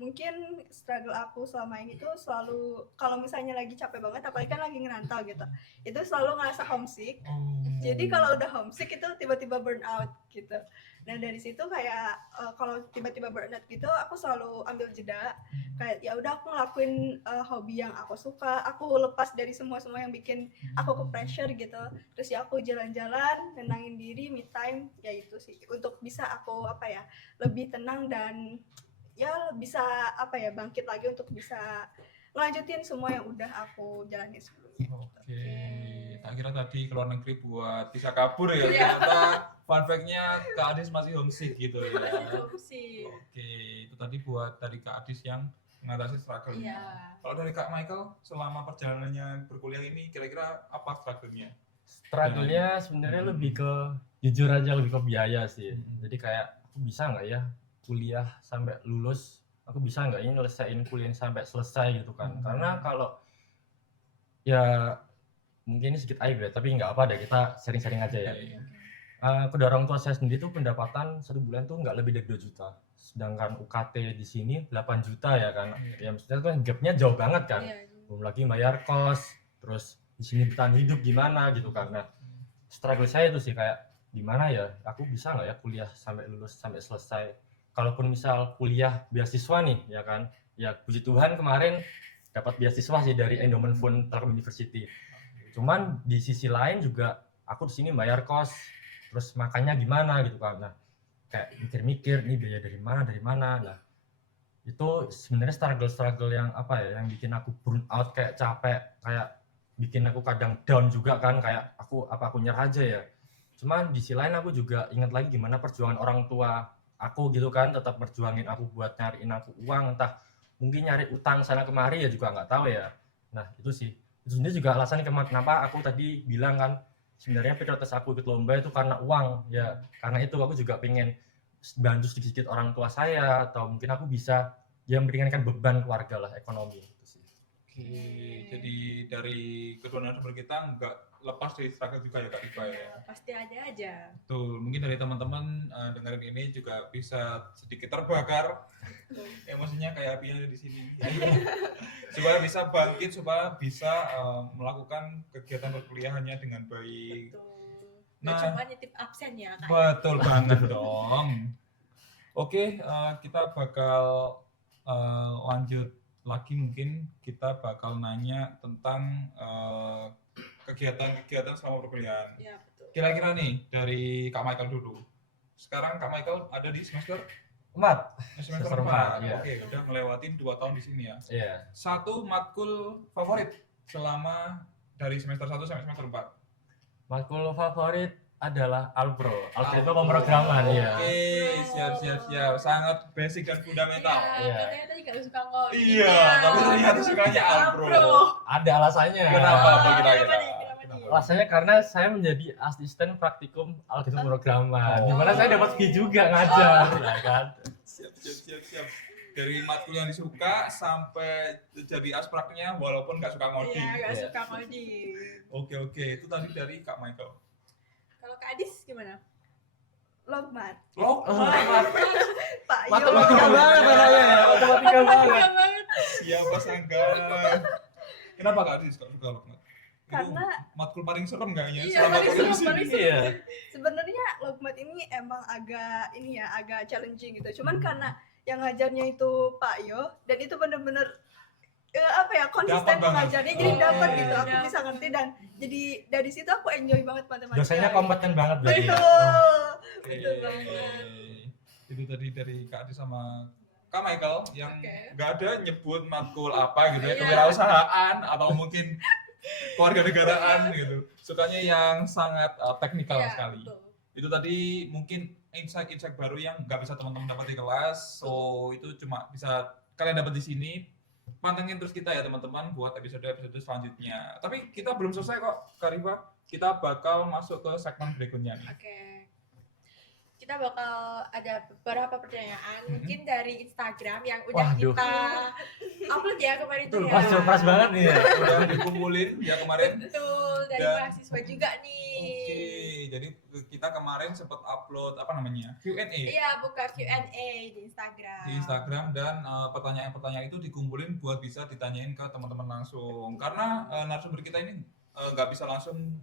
Mungkin struggle aku selama ini tuh selalu kalau misalnya lagi capek banget, apalagi kan lagi ngerantau gitu, itu selalu ngerasa homesick. Jadi kalau udah homesick itu tiba-tiba burn out gitu. Nah dari situ kayak kalau tiba-tiba burn out gitu, aku selalu ambil jeda. Kayak ya udah aku ngelakuin hobi yang aku suka, aku lepas dari semua yang bikin aku ke pressure gitu. Terus ya aku jalan-jalan, nenangin diri, me time, ya itu sih untuk bisa aku lebih tenang dan ya bisa bangkit lagi untuk bisa ngelanjutin semua yang udah aku jalani sebelumnya. Oke. Tak kira tadi keluar negeri buat bisa kabur ya. Ternyata fun fact-nya Kak Adis masih homesick gitu ya. Homesick. Oke, itu tadi buat dari Kak Adis yang mengatasi struggle. Kalau dari Kak Michael selama perjalanannya berkuliah ini kira-kira apa struggle-nya? Struggle-nya sebenarnya lebih ke jujur aja, lebih ke biaya sih. Jadi kayak aku bisa nggak ya kuliah sampai lulus, aku bisa nggak ini nyelesain kuliah sampai selesai gitu kan. Karena kalau ya mungkin ini sedikit aib ya, tapi nggak apa deh, kita sharing-sharing aja ya. Kedua orang tua saya sendiri tuh pendapatan 1 bulan tuh nggak lebih dari 2 juta, sedangkan UKT di sini 8 juta ya kan. Ya maksudnya kan gapnya jauh banget kan. Belum lagi bayar kos, terus di sini bertahan hidup gimana gitu kan. Nah struggle saya itu sih kayak gimana ya, aku bisa nggak ya kuliah sampai lulus sampai selesai. Kalaupun misal kuliah beasiswa nih ya kan, ya puji Tuhan kemarin dapat beasiswa sih dari Endowment Fund Telkom University. Cuman di sisi lain juga aku di sini bayar kos, terus makannya gimana gitu kan. Nah kayak mikir-mikir ini biaya dari mana. Nah itu sebenarnya struggle yang yang bikin aku burn out, kayak capek, kayak bikin aku kadang down juga kan, kayak aku nyerah aja ya. Cuman di sisi lain aku juga ingat lagi gimana perjuangan orang tua aku gitu kan, tetap perjuangin aku buat nyariin aku uang, entah mungkin nyari utang sana kemari ya juga nggak tahu ya. Nah itu sih, itu sendiri juga alasan kenapa aku tadi bilang kan sebenarnya prioritas aku ikut lomba itu karena uang ya, karena itu aku juga pengen bantu sedikit orang tua saya, atau mungkin aku bisa ya meringankan beban keluarga lah, ekonomi gitu sih. Oke, jadi dari kedua narasumber kita nggak lepas dari struggle juga ya Kak Diva ya. Pasti ada aja. Betul, mungkin dari teman-teman dengerin ini juga bisa sedikit terbakar emosinya kayak api yang ada di sini. Supaya bisa bangkit, supaya bisa melakukan kegiatan perkuliahannya dengan baik. Betul. Nah, cuma nitip absen ya Kak. Betul banget dong. Oke, kita bakal lanjut lagi, mungkin kita bakal nanya tentang kegiatan-kegiatan selama perkuliahan. Ya, betul. Kira-kira nih dari Kak Michael dulu. Sekarang Kak Michael ada di semester 4. Semester 4. Ya. Oke, udah ngelewatin 2 tahun di sini ya. Iya. Satu matkul favorit selama dari semester 1 sampai semester 4. Matkul favorit adalah Alpro. Algoritma pemrograman ya. Oke, siap. Sangat basic dan fundamental. Iya. Katanya tadi gak suka ngoding. Iya, ya. tapi ternyata sukanya Alpro. Ada alasannya. Kenapa? Apa Kenapa kira-kira? nih? Kenapa nih? Alasannya karena saya menjadi asisten praktikum algoritma pemrograman. Oh. Di mana saya dapat fee juga ngajar, ya kan? Siap. Dari matkul yang disuka sampai jadi aspraknya walaupun nggak suka ngoding. Iya, gak Iya. suka ngoding. Oke, itu tadi dari Kak Michael. Kalau Kak Adis gimana? Logmat. Loh, Pak Yo. Matematika banget anaknya ya, matematika banget. Iya banget. siapa sangka. Kenapa Kak Adis suka Lokmat? Itu Karena matkul paling serem kayaknya Iya, selama paling kuliah di serem, sini. paling serem. Iya. sebenarnya Logmat ini emang agak challenging gitu. Cuman karena yang ngajarnya itu Pak Yo dan itu bener-bener konsisten Dapat banget. mengajarnya jadi dapat Oke. gitu. Aku bisa ngerti dan jadi dari situ aku enjoy banget matematika. Dosennya kompeten banget berarti ya. Betul. Oke. Betul banget. Itu tadi dari Kak Adis sama Kak Michael yang Oke. nggak ada nyebut matkul apa gitu ya, Iya. kewirausahaan atau mungkin kewarganegaraan gitu. Sukanya yang sangat teknikal Iya, sekali. betul. Itu tadi mungkin insight baru yang nggak bisa teman-teman dapat di kelas. So itu cuma bisa kalian dapat di sini. Pantengin terus kita ya teman-teman buat episode-episode selanjutnya. Tapi kita belum selesai kok, Kak Rifa. Kita bakal masuk ke segmen berikutnya nih. Oke. Kita bakal ada beberapa pertanyaan mungkin dari Instagram yang udah Waduh. kita upload ya kemarin itu Tuh, ya. pas banget nih ya. Udah dikumpulin ya kemarin. Betul, dari Dan- mahasiswa juga nih. Oke, jadi kita kemarin sempat upload apa namanya Q&A Iya, buka Q&A di Instagram. di Instagram dan pertanyaan-pertanyaan itu dikumpulin buat bisa ditanyain ke teman-teman langsung. Karena narasumber kita ini nggak bisa langsung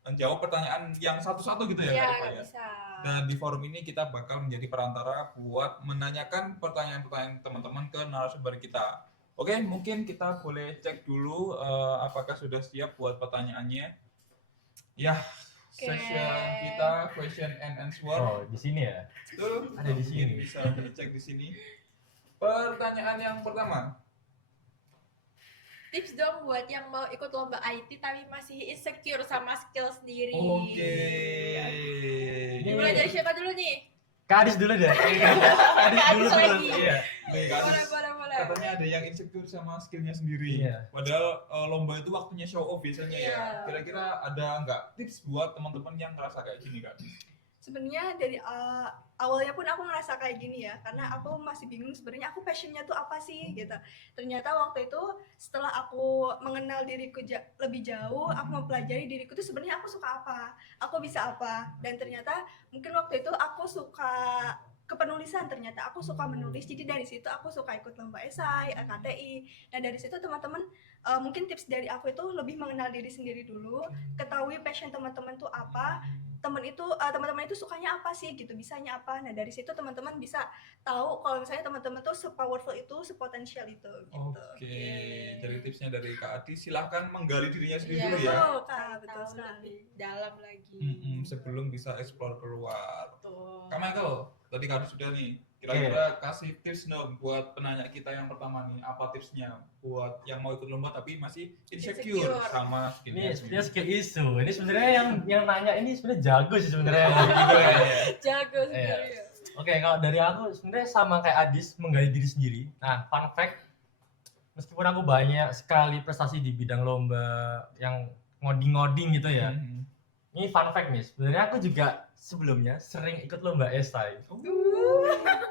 menjawab pertanyaan yang satu-satu gitu ya, Iya, Kak Rifa nggak ya. bisa. Dan di forum ini kita bakal menjadi perantara buat menanyakan pertanyaan-pertanyaan teman-teman ke narasumber kita. Oke, mungkin kita boleh cek dulu apakah sudah siap buat pertanyaannya. Ya, Oke. session kita question and answer. Oh, di sini ya. Betul. Ada di sini. Mungkin bisa dicek di sini. Pertanyaan yang pertama. Tips dong buat yang mau ikut lomba IT tapi masih insecure sama skill sendiri. Oke. Dimulai dari siapa dulu nih? Kak Adis dulu deh. Kak Adis dulu Adis dulu. lagi. Iya. Nih, Kak Adis, Boleh. katanya ada yang insecure sama skillnya sendiri. Iya. Padahal lomba itu waktunya show off biasanya ya. Iya. Kira-kira ada nggak tips buat teman-teman yang ngerasa kayak gini Kak? Sebenarnya dari awalnya pun aku ngerasa kayak gini ya, karena aku masih bingung sebenarnya aku passionnya tuh apa sih gitu. Ternyata waktu itu setelah aku mengenal diriku lebih jauh, aku mempelajari diriku tuh sebenarnya aku suka apa, aku bisa apa, dan ternyata mungkin waktu itu aku suka kepenulisan, ternyata aku suka menulis, jadi dari situ aku suka ikut lomba esai, KTI. Nah dari situ teman-teman mungkin tips dari aku itu lebih mengenal diri sendiri dulu, ketahui passion teman-teman tuh apa, teman-teman itu sukanya apa sih gitu, bisanya apa. Nah dari situ teman-teman bisa tahu kalau misalnya teman-teman tuh sepowerful itu, sepotensial itu gitu. Oke, dari tipsnya dari Kak Adi, silahkan menggali dirinya sendiri Iya, dulu ya. Betul Kak, betul Tahu sekali. lebih dalam lagi. Sebelum bisa explore keluar. Betul. Kak Michael, tadi Kak Adi sudah nih. Kira-kira kasih tips dong buat penanya kita yang pertama nih. Apa tipsnya buat yang mau ikut lomba tapi masih insecure Insecure. sama Ini skillnya? sebenarnya skill isu. Ini sebenarnya yang nanya ini sebenarnya jago sih sebenarnya. Jago Iya. sendiri. Oke, kalau dari aku sebenarnya sama kayak Adis, menggali diri sendiri. Nah, fun fact, meskipun aku banyak sekali prestasi di bidang lomba yang ngoding-ngoding gitu ya. Ini fun fact nih, sebenarnya aku juga sebelumnya sering ikut lomba esai.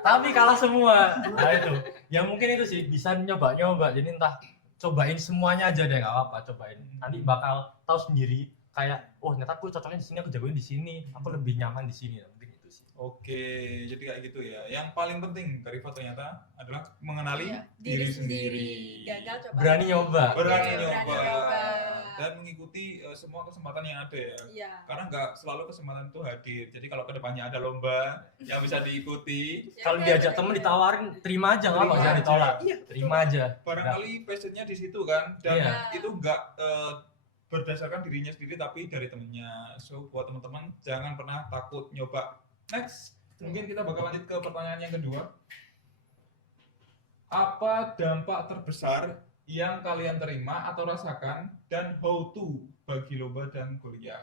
Tapi kalah semua. Nah itu, ya mungkin itu sih bisa nyoba-nyoba. Jadi entah cobain semuanya aja deh, nggak apa-apa cobain. Nanti bakal tahu sendiri kayak, oh ternyata aku cocoknya di sini, aku jagoin di sini, aku lebih nyaman di sini. Mungkin itu sih. Oke, jadi kayak gitu ya. Yang paling penting Kak Rifa ternyata adalah mengenali Iya, diri sendiri. Gagal coba. Berani nyoba. Berani Oke, nyoba. berani nyoba. Dan mengikuti semua kesempatan yang ada ya. Iya. Karena nggak selalu kesempatan itu hadir. Jadi kalau kedepannya ada lomba yang bisa diikuti, Kalau diajak temen ditawarin, terima aja, nggak apa-apa, Terima jangan aja. ditolak. Iya, Terima aja. barangkali passionnya di situ kan. Dan Iya. itu nggak berdasarkan dirinya sendiri tapi dari temennya. So buat teman-teman jangan pernah takut nyoba. Next, mungkin kita bakal lanjut ke pertanyaan yang kedua. Apa dampak terbesar yang kalian terima atau rasakan dan how to bagi lomba dan kuliah?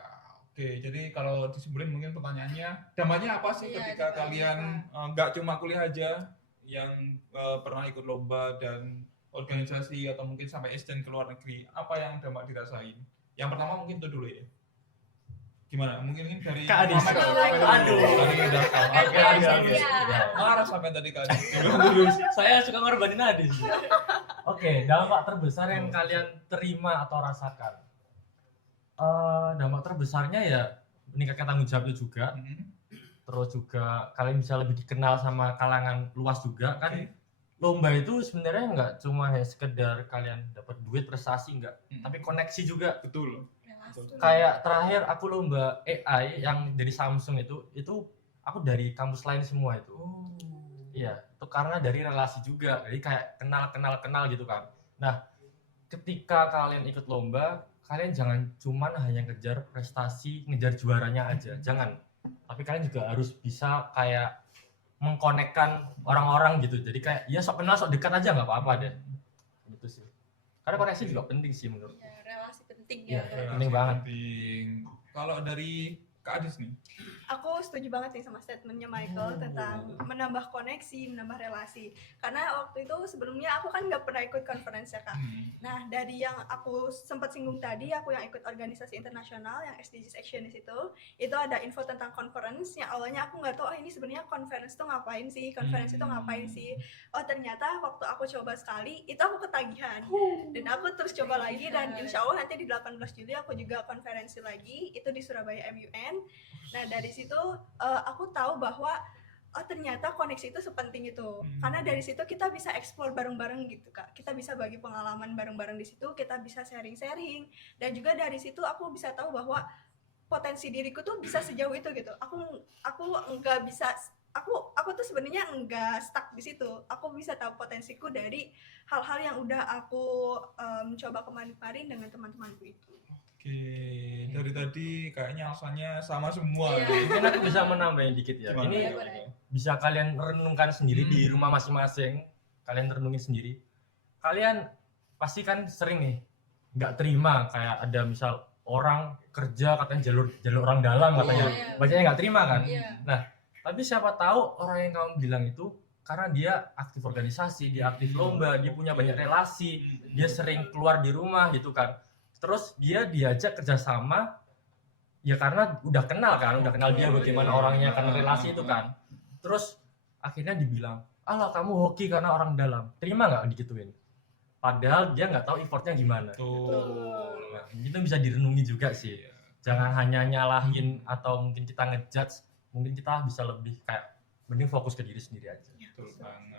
Oke, jadi kalau disimpulin mungkin pertanyaannya, dampaknya apa sih Iya, ketika dampak kalian nggak cuma kuliah aja yang pernah ikut lomba dan organisasi atau mungkin sampai exchange ke luar negeri, apa yang dampak dirasain? Yang pertama mungkin itu dulu ya. Gimana? Mungkin dari Kak Adis. Muhammad. Aduh. Tadi udah sama. Aduh, Kak Adis. Adis. Iya. Marah sampai tadi Kak Adis. Saya suka ngorbanin Adis. Oke, dampak terbesar yang kalian terima atau rasakan. Dampak terbesarnya ya meningkatkan tanggung jawabnya juga. Terus juga kalian bisa lebih dikenal sama kalangan luas juga kan. Oke. Lomba itu sebenarnya nggak cuma ya sekedar kalian dapat duit prestasi nggak, tapi koneksi juga. Betul. Relasi. Kayak terakhir aku lomba AI yang dari Samsung itu aku dari kampus lain semua itu. Iya, itu karena dari relasi juga. Jadi kayak kenal gitu kan. Nah, ketika kalian ikut lomba, kalian jangan cuman hanya ngejar prestasi, ngejar juaranya aja. Jangan. Tapi kalian juga harus bisa kayak mengkonekkan orang-orang gitu. Jadi kayak ya sok kenal, sok dekat aja nggak apa-apa deh. Gitu sih. Karena koneksi juga penting sih menurut. Ya, relasi penting Iya, ya. penting banget. Kalau dari Kak Adis nih, Aku setuju banget nih sama statementnya Michael tentang menambah koneksi, menambah relasi. Karena waktu itu sebelumnya aku kan nggak pernah ikut conference ya Kak. Nah dari yang aku sempat singgung tadi, aku yang ikut organisasi internasional yang SDGs Actionist itu ada info tentang conference yang awalnya aku nggak tahu ini sebenarnya conference itu ngapain sih. Oh ternyata waktu aku coba sekali itu aku ketagihan dan aku terus coba lagi dan insya Allah nanti di 18 Juli aku juga konferensi lagi itu di Surabaya MUN. Nah dari situ aku tahu bahwa oh ternyata koneksi itu sepenting itu karena dari situ kita bisa explore bareng-bareng gitu Kak, kita bisa bagi pengalaman bareng-bareng di situ, kita bisa sharing-sharing dan juga dari situ aku bisa tahu bahwa potensi diriku tuh bisa sejauh itu gitu. Aku nggak bisa, aku tuh sebenarnya nggak stuck di situ. Aku bisa tahu potensiku dari hal-hal yang udah aku coba kemarin-kemarin dengan teman-temanku itu. Oke, dari tadi kayaknya alasannya sama semua. Iya. gitu. Mungkin aku bisa menambahin dikit ya. Gimana? Ini Boleh. bisa kalian renungkan sendiri di rumah masing-masing. Kalian renungin sendiri. Kalian pasti kan sering nih nggak terima kayak ada misal orang kerja katanya jalur orang dalam katanya. Iya. Bacanya nggak terima kan. Iya. Tapi siapa tahu orang yang kamu bilang itu karena dia aktif organisasi, dia aktif lomba, dia punya banyak relasi, dia sering keluar di rumah gitu kan. Terus dia diajak kerjasama ya karena udah kenal dia bagaimana orangnya karena relasi itu kan. Terus akhirnya dibilang, alah kamu hoki karena orang dalam, terima nggak digituin? Padahal dia nggak tahu effortnya gimana. Betul. Nah, itu bisa direnungi juga sih. Jangan hanya nyalahin atau mungkin kita ngejudge, mungkin kita bisa lebih kayak mending fokus ke diri sendiri aja. Betul banget.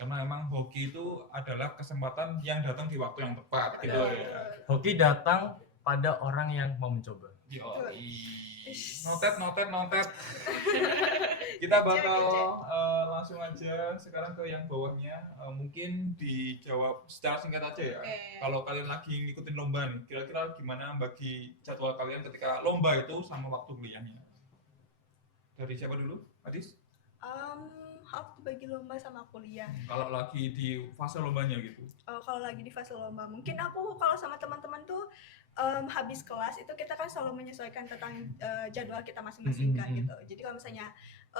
Karena emang hoki itu adalah kesempatan yang datang di waktu yang tepat gitu ya. Hoki datang pada orang yang mau mencoba. Notet. Kita bakal langsung aja sekarang ke yang bawahnya. Mungkin dijawab secara singkat aja ya. Oke. Kalau kalian lagi ngikutin lomba nih, kira-kira gimana bagi jadwal kalian ketika lomba itu sama waktu kuliahnya? Dari siapa dulu? Adis? How dibagi lomba sama kuliah. Kalau lagi di fase lombanya gitu. Kalau lagi di fase lomba, mungkin aku kalau sama teman-teman tuh habis kelas itu kita kan selalu menyesuaikan tentang jadwal kita masing-masing kan gitu. Jadi kalau misalnya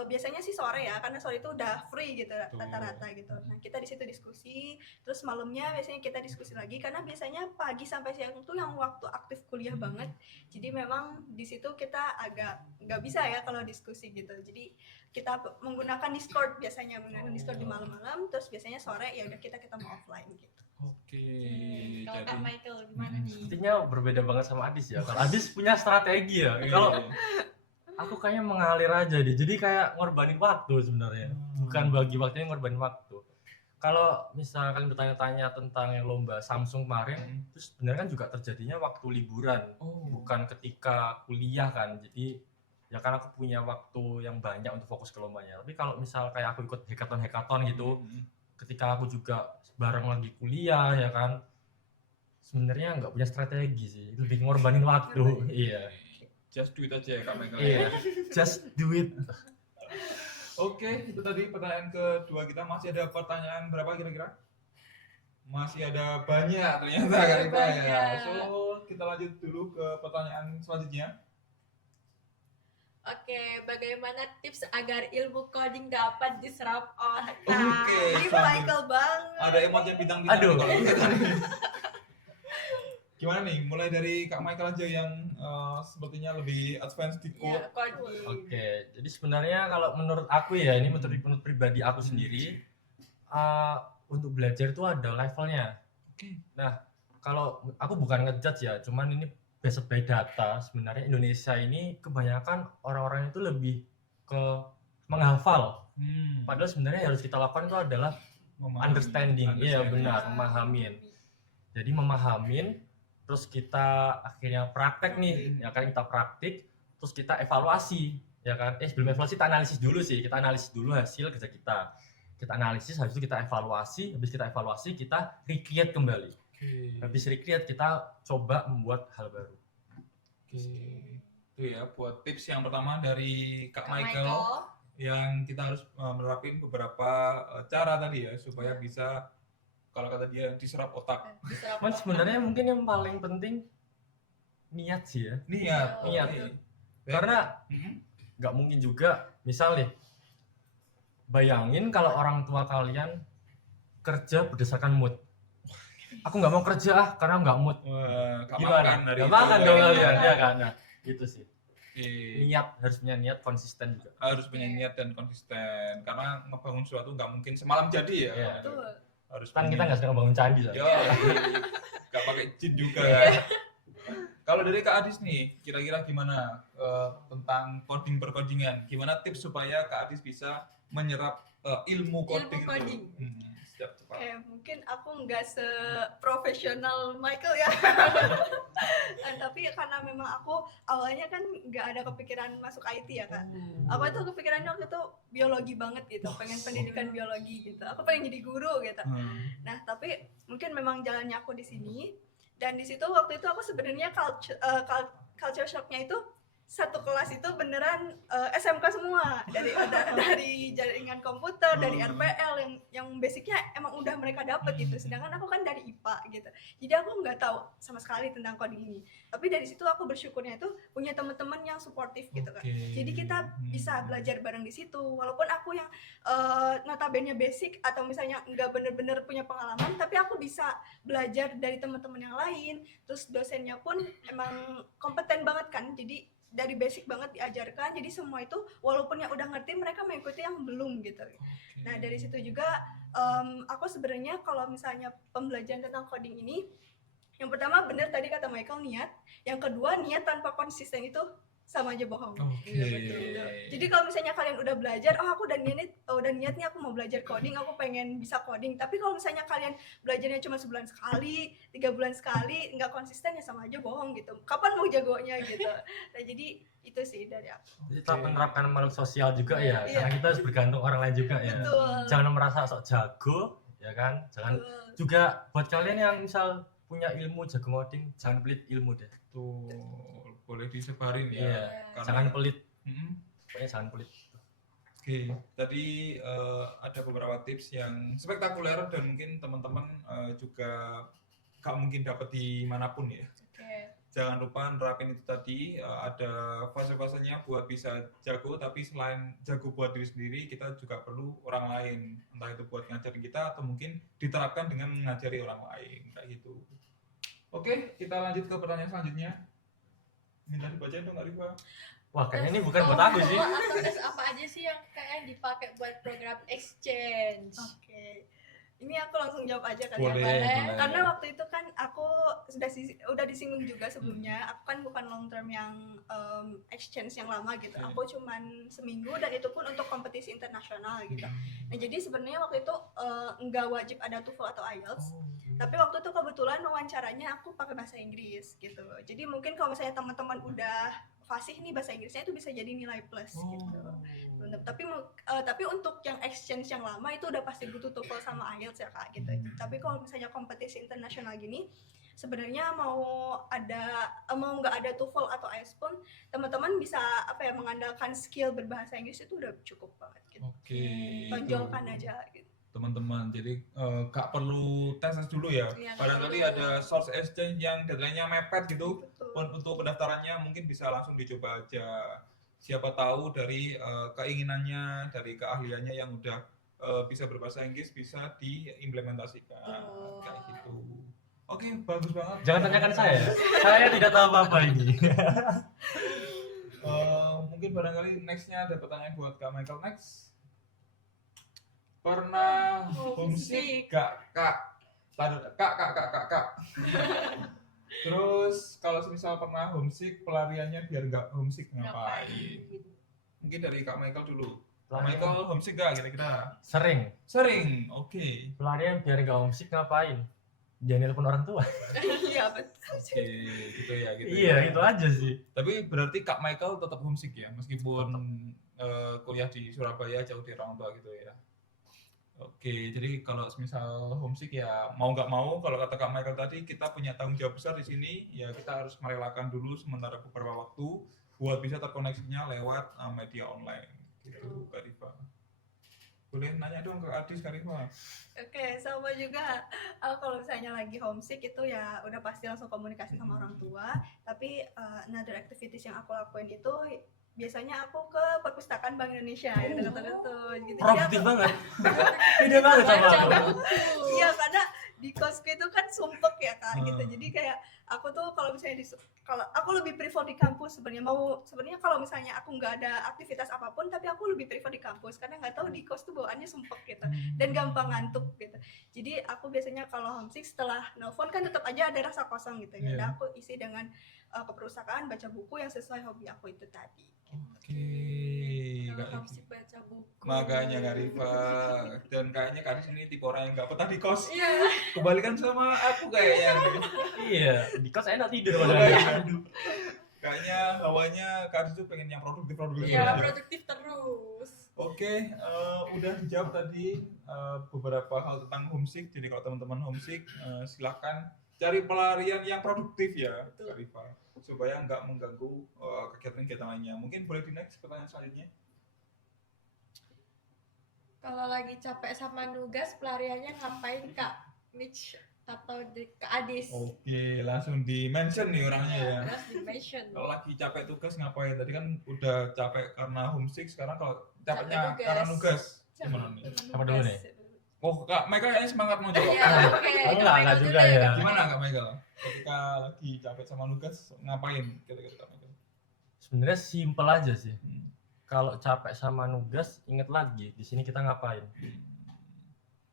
biasanya sih sore ya, karena sore itu udah free gitu rata-rata gitu. Nah kita di situ diskusi, terus malamnya biasanya kita diskusi lagi karena biasanya pagi sampai siang itu yang waktu aktif kuliah banget. Jadi memang di situ kita agak nggak bisa ya kalau diskusi gitu. Jadi kita menggunakan Discord biasanya, Discord di malam-malam, terus biasanya sore ya udah kita ketemu offline gitu. Oke. Kalau Kak Michael gimana nih? Sepertinya berbeda banget sama Adis ya. Kalau Adis punya strategi ya. Kalau aku kayaknya mengalir aja deh. Jadi kayak ngorbanin waktu sebenarnya. Bukan bagi waktunya, ngorbanin waktu. Kalau misalkan bertanya-tanya tentang yang lomba Samsung kemarin, terus sebenarnya kan juga terjadinya waktu liburan, bukan ketika kuliah kan. Jadi ya kan aku punya waktu yang banyak untuk fokus ke lombanya. Tapi kalau misal kayak aku ikut hackathon gitu, ketika aku juga bareng lagi kuliah ya kan, sebenarnya nggak punya strategi sih, lebih ngorbanin waktu. Iya. Just do it aja ya Kak Michael. Iya. Just do it. Oke, itu tadi pertanyaan kedua kita. Masih ada pertanyaan berapa kira-kira? Masih ada banyak ternyata kan ya. So, kita lanjut dulu ke pertanyaan selanjutnya. Oke, bagaimana tips agar ilmu coding dapat diserap otak? Oke. Ini Michael banget. Ada emotnya bintang-bintang Aduh. nih kalau kita nih. Gimana nih? Mulai dari Kak Michael aja yang sepertinya lebih advance di code. Ya, coding. Oke, jadi sebenarnya kalau menurut aku ya, ini menurut pribadi aku sendiri, untuk belajar itu ada levelnya. Oke. Nah, kalau aku bukan ngejudge ya, cuman ini based by data, sebenarnya Indonesia ini kebanyakan orang-orang itu lebih ke menghafal. Padahal sebenarnya yang harus kita lakukan itu adalah understanding. Iya benar, memahamin. Jadi memahamin, terus kita akhirnya praktek nih, ya kan, kita praktik, terus kita evaluasi, ya kan. Sebelum evaluasi kita analisis dulu sih, kita analisis dulu hasil kerja kita. Kita analisis, habis itu kita evaluasi, kita recreate kembali. Habis recreate kita coba membuat hal baru. Oke. Itu ya buat tips yang pertama dari Kak Kak Michael yang kita harus menerapin beberapa cara tadi ya supaya bisa, kalau kata dia, diserap otak. Diserap Cuman otak. sebenarnya mungkin yang paling penting niat sih ya. Niat. Niat. Oke. Karena Mhm. nggak mungkin juga, misal nih, bayangin kalau orang tua kalian kerja berdasarkan mood. Aku nggak mau kerja karena nggak mood. Wah, Kak Gimana? makan hari Nggak itu. makan dong kalian, ya kan? Nah, gitu sih. Oke. Niat, harus punya niat, konsisten juga. Harus punya niat dan konsisten karena ngebangun sesuatu nggak mungkin semalam jadi ya. Iya. Betul. Harus Kan punya- kita nggak sedang bangun candi. Yo, soalnya. nggak pakai jin juga. Iya. Kalau dari Kak Adis nih, kira-kira gimana tentang coding perkodingan? Gimana tips supaya Kak Adis bisa menyerap ilmu coding? coding. Siap cepat. Mungkin aku nggak seprofesional Michael ya. Tapi karena memang aku awalnya kan nggak ada kepikiran masuk IT ya Kak. Aku tuh kepikirannya waktu itu biologi banget gitu, pengen pendidikan biologi gitu. Aku pengen jadi guru gitu. Nah, tapi mungkin memang jalannya aku di sini, dan di situ waktu itu aku sebenarnya culture shocknya itu satu kelas itu beneran SMK semua, dari jaringan komputer, dari RPL yang basicnya emang udah mereka dapet gitu, sedangkan aku kan dari IPA gitu, jadi aku nggak tahu sama sekali tentang coding ini. Tapi dari situ aku bersyukurnya itu punya teman-teman yang suportif gitu kan. Jadi kita bisa belajar bareng di situ, walaupun aku yang notabene basic atau misalnya nggak bener-bener punya pengalaman, tapi aku bisa belajar dari teman-teman yang lain. Terus dosennya pun emang kompeten banget kan, jadi dari basic banget diajarkan, jadi semua itu walaupun yang udah ngerti mereka mengikuti yang belum gitu. Nah dari situ juga aku sebenarnya kalau misalnya pembelajaran tentang coding ini, yang pertama bener tadi kata Michael, niat. Yang kedua, niat tanpa konsisten itu sama aja bohong. Oke. Jadi kalau misalnya kalian udah belajar, aku udah niat nih aku mau belajar coding, aku pengen bisa coding. Tapi kalau misalnya kalian belajarnya cuma sebulan sekali, 3 bulan sekali, nggak konsisten, ya sama aja bohong gitu. Kapan mau jagonya gitu. Nah jadi itu sih dari aku. Kita menerapkan makhluk sosial juga ya, Iya. karena kita harus bergantung orang lain juga ya. Betul. Jangan merasa sok jago, ya kan? Jangan Betul. juga buat kalian yang misal punya ilmu jago ngoding, jangan pelit ilmu deh. Tuh, boleh disebarin ya. Iya. Karena- Jangan pelit, Mhm. pokoknya jangan pelit. Oke, tadi ada beberapa tips yang spektakuler dan mungkin teman-teman juga gak mungkin dapat dimanapun ya. Oke. Jangan lupa nerapin itu tadi, ada fase-fasenya buat bisa jago, tapi selain jago buat diri sendiri, kita juga perlu orang lain. Entah itu buat ngajarin kita atau mungkin diterapkan dengan mengajari orang lain, kayak gitu. Oke, kita lanjut ke pertanyaan selanjutnya. Minta dibacain dong, Kak Rifa. Wah, kayaknya ini bukan buat aku sih. Atau tes apa aja sih yang kayak dipakai buat program exchange? Oke. Ini aku langsung jawab aja kali Boleh, ya. boleh. Karena waktu itu kan aku udah disinggung juga sebelumnya, aku kan bukan long term yang exchange yang lama gitu. Oke. Aku cuman seminggu, dan itu pun untuk kompetisi internasional gitu. Nah jadi sebenarnya waktu itu nggak wajib ada TOEFL atau IELTS. Tapi waktu itu kebetulan wawancaranya aku pakai bahasa Inggris gitu. Jadi mungkin kalau misalnya teman-teman udah fasih nih bahasa Inggrisnya, itu bisa jadi nilai plus gitu. Tapi untuk yang exchange yang lama itu udah pasti butuh TOEFL sama IELTS ya Kak gitu. Tapi kalau misalnya kompetisi internasional gini, sebenarnya mau nggak ada TOEFL atau IELTS pun teman-teman bisa mengandalkan skill berbahasa Inggris itu udah cukup banget gitu. Oke. Tonjolkan itu. aja gitu. Teman-teman, jadi gak perlu tes dulu ya. Iya, Barangkali nggak ada source exchange yang deadline-nya mepet gitu. Betul. Untuk pendaftarannya mungkin bisa langsung dicoba aja. siapa tahu dari keinginannya, dari keahliannya yang udah bisa berbahasa Inggris bisa diimplementasikan kayak gitu. Oke, bagus banget. Jangan tanyakan saya. Saya tidak tahu apa-apa ini. Mungkin barangkali nextnya ada pertanyaan buat Kak Michael next. Pernah homesick gak Kak? Kak. Terus kalau misal pernah homesick, pelariannya biar nggak homesick ngapain? Mungkin dari Kak Michael dulu. Kak Michael homesick gak kira-kira? Sering. Oke. Pelarian biar nggak homesick ngapain? Jangan nelpon orang tua. Iya betul. Oke, gitu ya. Iya, itu aja sih. Tapi berarti Kak Michael tetap homesick ya, meskipun kuliah di Surabaya jauh dari orang tua gitu ya. Oke, jadi kalau misal homesick ya mau nggak mau, kalau kata Kak Michael tadi kita punya tanggung jawab besar di sini, ya kita harus merelakan dulu sementara beberapa waktu buat bisa terkoneksinya lewat media online. Gitu, Kak Rifa. Boleh nanya dong ke Adis, Kak Rifa. Oke, sama juga. Kalau misalnya lagi homesick itu ya udah pasti langsung komunikasi sama orang tua. Tapi another activities yang aku lakuin itu biasanya aku ke perpustakaan Bank Indonesia yang dekat-dekat tuh gitu. Produktif banget. Beda banget sama Baca aku. buku. Iya, karena di kosku itu kan sumpek ya Kak gitu. Hmm. Jadi kayak aku tuh kalau misalnya kalau aku lebih prefer di kampus sebenarnya kalau misalnya aku nggak ada aktivitas apapun tapi aku lebih prefer di kampus karena nggak tahu di kos tuh bawaannya sumpek gitu dan gampang ngantuk gitu. Jadi aku biasanya kalau homesick setelah nelpon kan tetap aja ada rasa kosong gitu ya. Iya. Dan aku isi dengan ke perusahaan baca buku yang sesuai hobi aku itu tadi. Oke, Kalau Kak homesick baca buku. makanya Kak Rifa, dan kayaknya Kak Adis ini tipe orang yang nggak betah di kos. Iya. Kebalikan sama aku kayaknya. Iya, di kos enak tidur Iya. padahal. Kayaknya hawanya Kak Adis tuh pengen yang produktif. Iya, produktif terus. Oke, udah dijawab tadi beberapa hal tentang homesick. Jadi kalau teman-teman homesick, silakan cari pelarian yang produktif ya, Betul. Kak Rifa, supaya nggak mengganggu kegiatan-kegiatan lainnya. Mungkin boleh di next pertanyaan selanjutnya. Kalau lagi capek sama nugas, pelariannya ngapain Kak Mitch atau Kak Adis? Oke, langsung di mention nih orangnya ya. Terus di mention. Kalau lagi capek tugas ngapain? Tadi kan udah capek karena homesick, sekarang kalau capeknya Capek karena nugas. nugas, gimana nih? Apa dulu nih? Oh, Kak Michael kayaknya semangat mau jawab. Iya, oke. Enggak Michael juga dulu ya. Gimana Kak Michael? Ketika lagi capek sama nugas, ngapain kira-kira Kak Michael? Sebenarnya simpel aja sih. Hmm. Kalau capek sama nugas, inget lagi di sini kita ngapain.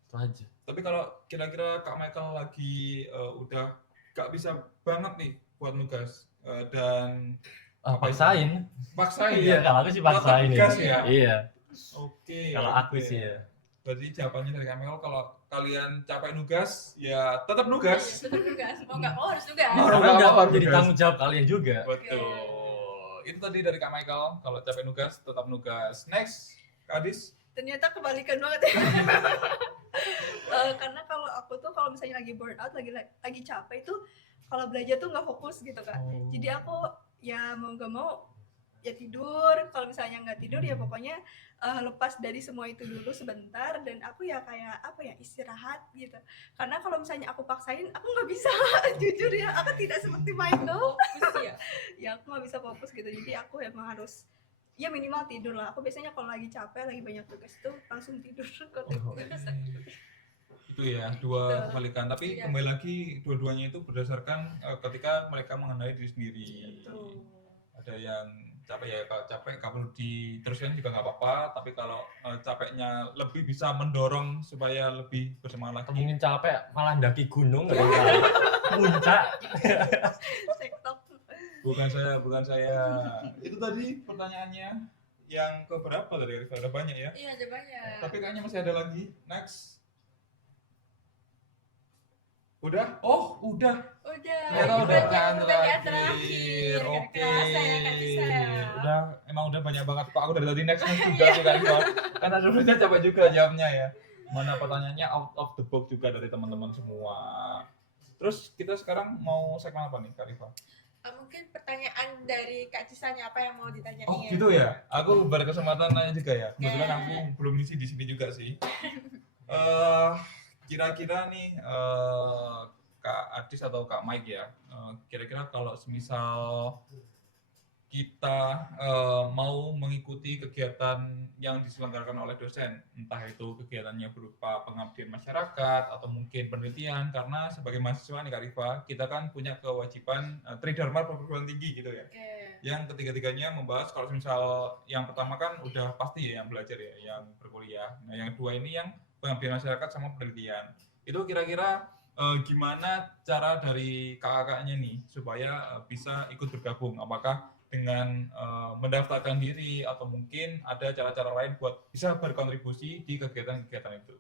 Itu aja. Tapi kalau kira-kira Kak Michael lagi udah gak bisa banget nih buat nugas dan Paksain. paksain Iya, ya? kalau aku sih paksain Tugas ya. ya? Iya. Oke. Kalau gitu aku sih ya. Berarti jawabannya dari Kak Michael, kalau kalian capek nugas, ya tetap Iya, nugas. tetap nugas. Mau nggak mau harus nugas. Mau Karena nggak udah mau jadi nugas. tanggung jawab kalian juga. Betul. Itu tadi dari Kak Michael, kalau capek nugas, tetap nugas. Next, Kak Adis. Ternyata kebalikan banget ya. Karena kalau aku tuh kalau misalnya lagi burn out, lagi capek itu kalau belajar tuh nggak fokus gitu Kak. Oh. Jadi aku ya mau nggak mau ya tidur. Kalau misalnya nggak tidur ya pokoknya lepas dari semua itu dulu sebentar dan aku ya kayak apa ya istirahat gitu. Karena kalau misalnya aku paksain aku nggak bisa jujur ya aku tidak seperti Michael. Fokus ya. Ya aku nggak bisa fokus gitu. Jadi aku emang harus ya minimal tidur lah. Aku biasanya kalau lagi capek lagi banyak tugas itu langsung tidur. Oh, itu ya dua kebalikan, tapi Iya. kembali lagi dua-duanya itu berdasarkan ketika mereka mengenali diri sendiri. Betul. Ada yang capek ya, kalau capek kalau diteruskan juga nggak apa-apa, tapi kalau capeknya lebih bisa mendorong supaya lebih bersemangat Atau lagi. mungkin capek malah ndaki gunung nggak kali. Puncak. TikTok. Bukan saya. Itu tadi pertanyaannya yang keberapa tadi? Ada banyak ya. Iya, ada banyak. Tapi kayaknya masih ada lagi. Next. Udah? Oh, udah. Udah. Ternyata Itu udah aja pertanyaan pertanyaan terakhir. Nggak Oke. kerasa ya, Kak Tisa. Udah, emang udah banyak banget kok. Aku dari tadi next juga tuh kan. Karena sebenarnya capek juga jawabnya ya. Mana pertanyaannya out of the box juga dari teman-teman semua. Terus kita sekarang mau segmen apa nih, Kak Rifa? Mungkin pertanyaan dari Kak Cisanya apa yang mau ditanyain? Oh gitu ya? Aku berkesempatan nanya juga ya. Kebetulan Ya. aku belum ngisi di sini juga sih. Kira-kira nih Kak Adis atau Kak Mike ya, kira-kira kalau semisal kita mau mengikuti kegiatan yang diselenggarakan oleh dosen, entah itu kegiatannya berupa pengabdian masyarakat atau mungkin penelitian, karena sebagai mahasiswa nih Kak Rifa, kita kan punya kewajiban tridharma perguruan tinggi gitu ya. Oke. Yang ketiga-tiganya membahas, kalau misal yang pertama kan udah pasti ya yang belajar ya, yang berkuliah. Nah yang kedua ini yang pengabdian masyarakat sama penelitian. Itu kira-kira gimana cara dari kakak-kakaknya nih supaya bisa ikut bergabung? Apakah dengan mendaftarkan diri atau mungkin ada cara-cara lain buat bisa berkontribusi di kegiatan-kegiatan itu?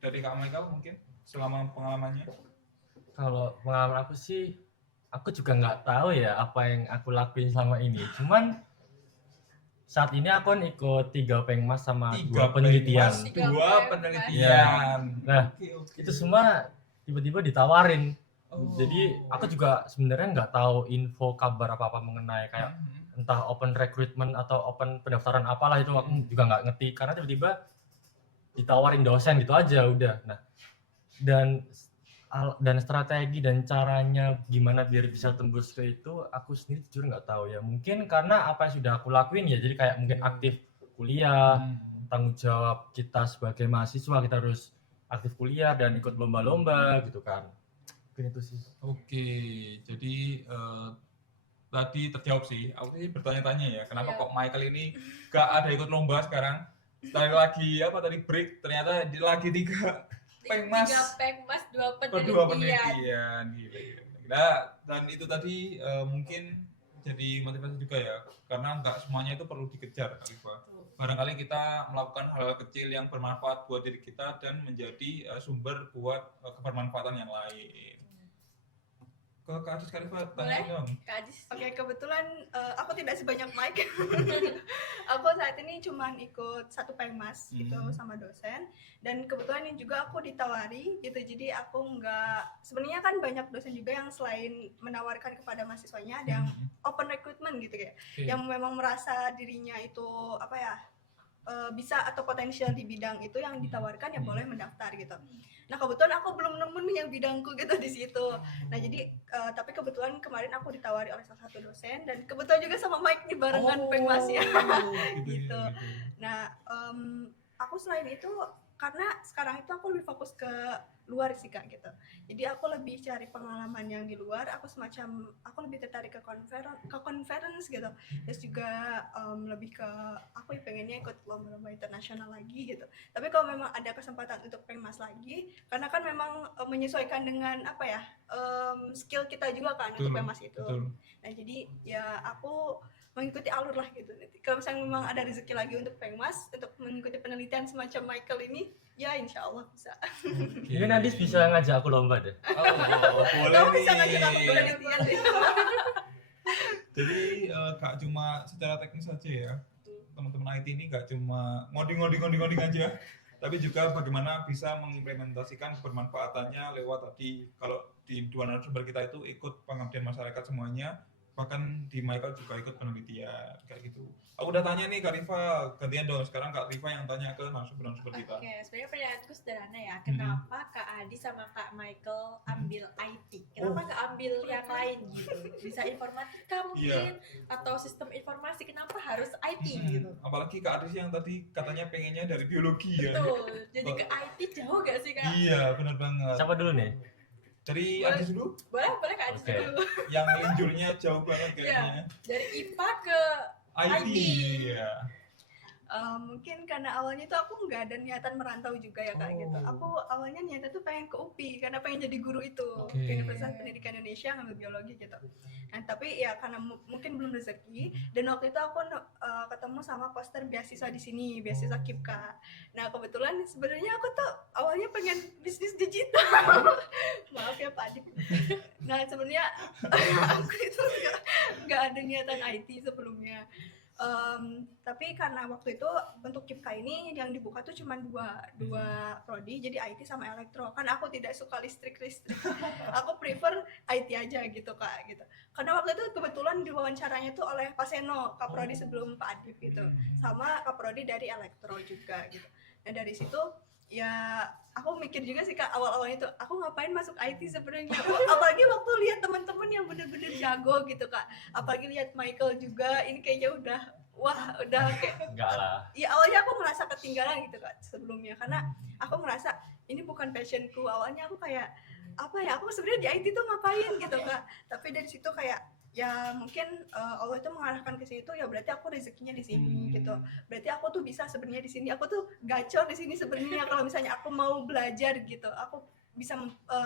Dari Kak Michael mungkin selama pengalamannya? Kalau pengalaman aku sih, aku juga nggak tahu ya apa yang aku lakuin selama ini. Cuman saat ini aku kan ikut 3 pengmas sama 2 penelitian. Pengmas, 2 penelitian. Nah, Oke. Itu semua tiba-tiba ditawarin. Oh. Jadi aku juga sebenarnya nggak tahu info kabar apa-apa mengenai kayak entah open recruitment atau open pendaftaran apalah, itu aku juga nggak ngerti karena tiba-tiba ditawarin dosen gitu aja udah. Nah, dan strategi dan caranya gimana biar bisa tembus ke itu aku sendiri jujur nggak tahu ya. Mungkin karena apa yang sudah aku lakuin ya, jadi kayak mungkin aktif kuliah, tanggung jawab kita sebagai mahasiswa, kita harus aktif kuliah dan ikut lomba-lomba gitu kan. Mungkin itu sih. Oke, jadi tadi terjawab sih. Aku sih bertanya-tanya ya, kenapa kok Michael ini gak ada ikut lomba sekarang? Tadi lagi apa tadi break, ternyata lagi 3 pengmas, 3 pengmas, 2 2 penelitian. penelitian. Gila. Dan itu tadi mungkin jadi motivasi juga ya, karena nggak semuanya itu perlu dikejar, Kak Rifa. Barangkali kita melakukan hal kecil yang bermanfaat buat diri kita dan menjadi sumber buat kebermanfaatan yang lain. Ke Kak Adis, Kak Rifa, tanya dong. Kak Adis. Oke, kebetulan aku tidak sebanyak Mike. Aku saat ini cuma ikut 1 pengmas gitu sama dosen, dan kebetulan ini juga aku ditawari gitu. Jadi aku nggak, sebenarnya kan banyak dosen juga yang selain menawarkan kepada mahasiswanya ada yang open recruitment gitu ya, yang memang merasa dirinya itu apa ya, bisa atau potensial di bidang itu yang ditawarkan ya boleh mendaftar gitu. Nah kebetulan aku belum nemu nih yang bidangku gitu di situ. Nah jadi tapi kebetulan kemarin aku ditawari oleh salah satu dosen, dan kebetulan juga sama Mike nih barengan pengmasnya gitu. Nah aku selain itu, karena sekarang itu aku lebih fokus ke luar sih Kak gitu. Jadi aku lebih cari pengalaman yang di luar. Aku lebih tertarik ke conference gitu. Terus juga lebih ke aku pengennya ikut lomba-lomba internasional lagi gitu. Tapi kalau memang ada kesempatan untuk pengmas lagi, karena kan memang menyesuaikan dengan apa ya, skill kita juga kan untuk pengmas itu. Nah jadi ya aku mengikuti alur lah gitu. Kalau misalnya memang ada rezeki lagi untuk pengmas, untuk mengikuti penelitian semacam Michael ini, ya insya Allah bisa. Ini Nadis bisa ngajak aku lomba deh. Oh, boleh Kamu nih. bisa ngajak aku penelitian deh. Jadi gak cuma secara teknis saja ya, teman-teman IT ini gak cuma ngoding aja, tapi juga bagaimana bisa mengimplementasikan kebermanfaatannya lewat tadi, kalau di 2 narasumber kita itu ikut pengabdian masyarakat semuanya, bahkan di Michael juga ikut penelitian kayak gitu. Aku udah tanya nih Kak Rifa, gantian dong sekarang Kak Rifa yang tanya ke narasumber kita. Oke, sebenarnya pertanyaanku sederhana ya. Kenapa Kak Adi sama Kak Michael ambil IT? Kenapa nggak ambil yang lain gitu? Bisa informatika mungkin atau sistem informasi, kenapa harus IT gitu? Apalagi Kak Adis yang tadi katanya pengennya dari biologi ya. Betul. Jadi ke IT jauh gak sih Kak? Iya, benar banget. Siapa dulu nih? Dari Adis dulu? Boleh Kak Adi dulu. Yang linjurnya jauh banget kayaknya. Dari IPA ke IT. Iya. Mungkin karena awalnya tuh aku nggak ada niatan merantau juga ya Kak gitu. Aku awalnya niatnya tuh pengen ke UPI karena pengen jadi guru itu, ke Universitas Pendidikan Indonesia ngambil biologi gitu. Nah tapi ya karena mungkin belum rezeki, dan waktu itu aku ketemu sama poster beasiswa di sini, beasiswa KIPKA. Nah kebetulan sebenarnya aku tuh awalnya pengen bisnis digital. Maaf ya Pak Adip. Nah sebenarnya aku itu nggak ada niatan IT sebelumnya. Tapi karena waktu itu untuk KIPKA ini yang dibuka tuh cuma dua prodi, jadi IT sama elektro. Kan aku tidak suka listrik. Aku prefer IT aja gitu Kak gitu. Karena waktu itu kebetulan diwawancaranya tuh oleh Pak Seno, Kaprodi sebelum Pak Adip gitu. Sama Kaprodi dari elektro juga gitu. Nah dari situ ya aku mikir juga sih Kak, awal-awalnya tuh aku ngapain masuk IT sebenarnya. Apalagi waktu lihat teman-teman yang bener-bener jago gitu Kak, apalagi lihat Michael juga, ini kayaknya udah kayak Enggak lah. ya awalnya aku merasa ketinggalan gitu Kak sebelumnya, karena aku merasa ini bukan passionku. Awalnya aku kayak apa ya, aku sebenarnya di IT tuh ngapain gitu Kak, tapi dari situ kayak ya mungkin Allah itu mengarahkan ke situ, ya berarti aku rezekinya di sini gitu, berarti aku tuh bisa sebenarnya di sini, aku tuh gacor di sini sebenarnya kalau misalnya aku mau belajar gitu, aku bisa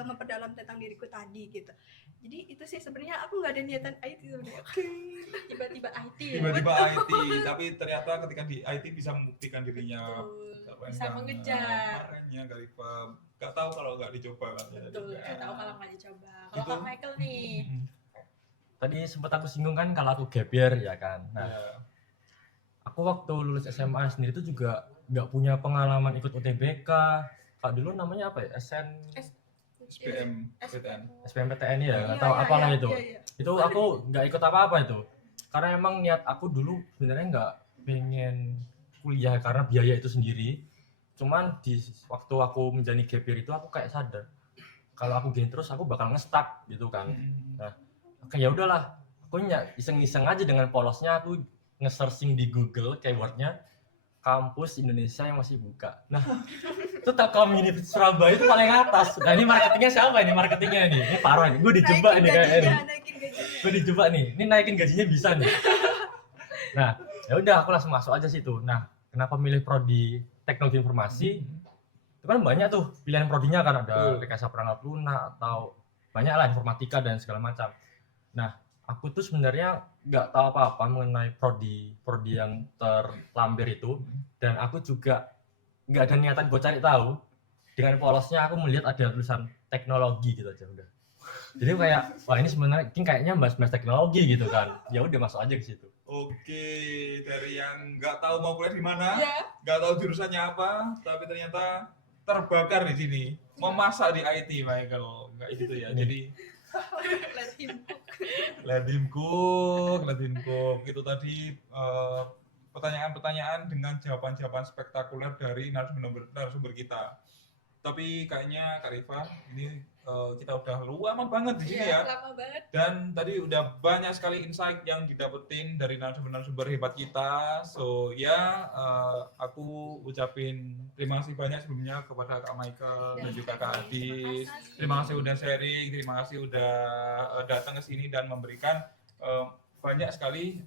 memperdalam tentang diriku tadi gitu. Jadi itu sih sebenarnya aku nggak ada niatan IT sebenarnya. Tiba-tiba IT ya. Tiba-tiba IT, tapi ternyata ketika di IT bisa membuktikan dirinya. Betul. Keren Bisa banget. mengejar. Makanya Kak Rifa, gak tahu kalau nggak dicoba kan. Betul, nggak tahu kalau nggak dicoba. Kalau Itu- Kak Michael nih, Tadi sempat aku singgung kan kalau aku gap year ya kan. Nah, Ya. aku waktu lulus SMA sendiri itu juga nggak punya pengalaman ikut UTBK. Pak dulu namanya apa ya? SPM, PTN. SBMPTN ya, nggak Iya, tahu iya, apalah iya, itu. iya, iya. Itu aku nggak ikut apa-apa itu. Karena emang niat aku dulu sebenarnya nggak pengen kuliah karena biaya itu sendiri. Cuman di waktu aku menjalani gap year itu aku kayak sadar kalau aku gini terus aku bakal nge-stuck gitu kan. Oke ya udahlah, aku iseng-iseng aja dengan polosnya aku nge-searching di Google keywordnya kampus Indonesia yang masih buka. Nah, itu Telkom Universitas Surabaya itu paling atas. Nah ini marketingnya siapa ini? Marketingnya nih, ini parah nih. Gue dijebak nih kayaknya nih. Naikin gajinya. Gue dijebak nih. Ini naikin gajinya bisa nih. Nah, ya udah aku langsung masuk aja situ. Nah, kenapa milih prodi teknologi informasi? Itu kan banyak tuh pilihan prodinya kan, ada rekayasa perangkat lunak atau banyak lah informatika dan segala macam. Nah, aku tuh sebenarnya nggak tahu apa-apa mengenai prodi yang terlampir itu, dan aku juga nggak ada niatan buat cari tahu. Dengan polosnya aku melihat ada tulisan teknologi gitu aja udah. Jadi kayak wah ini sebenarnya kayaknya bahas teknologi gitu kan. Ya udah masuk aja ke situ. Oke, dari yang nggak tahu mau kuliah di mana, ya nggak tahu jurusannya apa, tapi ternyata terbakar di sini, memasak di IT, Michael, nggak gitu ya. Jadi let him cook. let him cook. Itu tadi pertanyaan-pertanyaan dengan jawaban-jawaban spektakuler dari narasumber kita. Tapi kayaknya Kak Rifa, ini kita udah lama banget di sini ya. Lama banget. Dan tadi udah banyak sekali insight yang didapetin dari narasumber hebat kita. So ya, aku ucapin terima kasih banyak sebelumnya kepada Kak Michael dan juga Kak Adis. Terima kasih udah sharing, terima kasih udah datang ke sini dan memberikan banyak sekali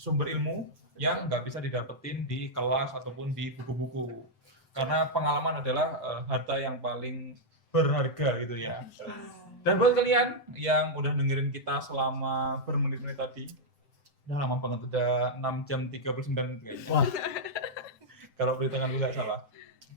sumber ilmu yang nggak bisa didapetin di kelas ataupun di buku-buku. Karena pengalaman adalah harta yang paling berharga gitu ya. Dan buat kalian yang udah dengerin kita selama bermenit-menit tadi, udah lama banget, udah 6 jam 39 menit kayaknya. Wah. Kalau beritakan gue nggak salah.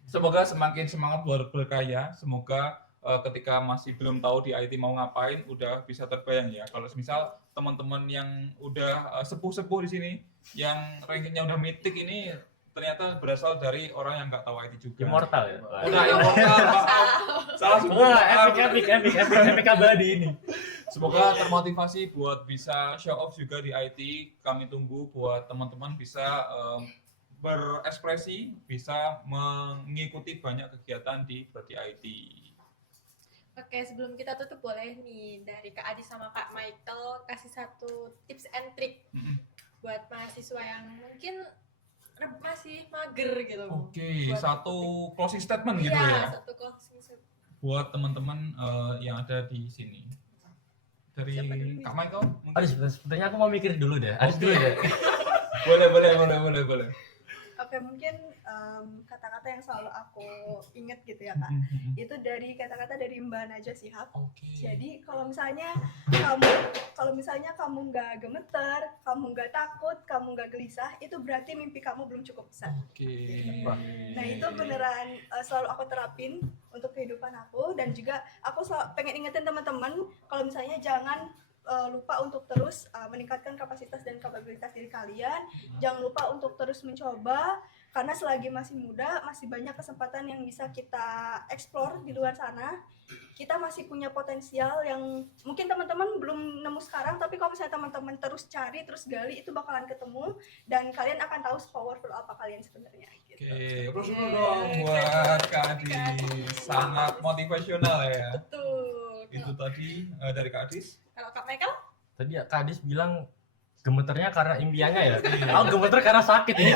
Semoga semakin semangat buat berkarya, semoga ketika masih belum tahu di IT mau ngapain, udah bisa terbayang ya. Kalau misal teman-teman yang udah sepuh-sepuh di sini, yang rankingnya udah mitik ini, ternyata berasal dari orang yang nggak tahu IT juga. Immortal ya. Udah immortal, maaf. Salah sebut. Wah, maaf. epic abadi ini. Semoga termotivasi buat bisa show off juga di IT. Kami tunggu buat teman-teman bisa berekspresi, bisa mengikuti banyak kegiatan di prodi IT. Oke, sebelum kita tutup boleh nih dari Kak Adi sama Kak Michael kasih satu tips and trick buat mahasiswa yang mungkin masih mager gitu. Oke, Buat- satu closing statement gitu Iya, ya satu closing statement. buat teman-teman yang ada di sini. Dari Siapa dulu? Kak Michael? mungkin? Aduh, sepertinya aku mau mikir dulu deh. Aduh dulu deh. Boleh. Oke, mungkin kata-kata yang selalu aku inget gitu ya Kak, itu dari kata-kata dari Mbak Najwa Shihab. Oke. Jadi kalau misalnya kamu nggak gemeter, kamu nggak takut, kamu nggak gelisah, itu berarti mimpi kamu belum cukup besar. Oke. Nah itu beneran selalu aku terapin untuk kehidupan aku, dan juga aku pengen ingetin teman-teman kalau misalnya jangan lupa untuk terus meningkatkan kapasitas dan kapabilitas diri kalian, jangan lupa untuk terus mencoba, karena selagi masih muda masih banyak kesempatan yang bisa kita explore di luar sana. Kita masih punya potensial yang mungkin teman-teman belum nemu sekarang, tapi kalau misalnya teman-teman terus cari, terus gali, itu bakalan ketemu dan kalian akan tahu sepowerful apa kalian sebenarnya gitu. Oke, applause dulu dong buat Kak Adis. Sangat motivasional ya. Betul. Itu tadi dari Kak Adis. Kalau Kak Michael? Tadi Kak Adis bilang gemeternya karena impiannya ya. Aku gemeter karena sakit ini.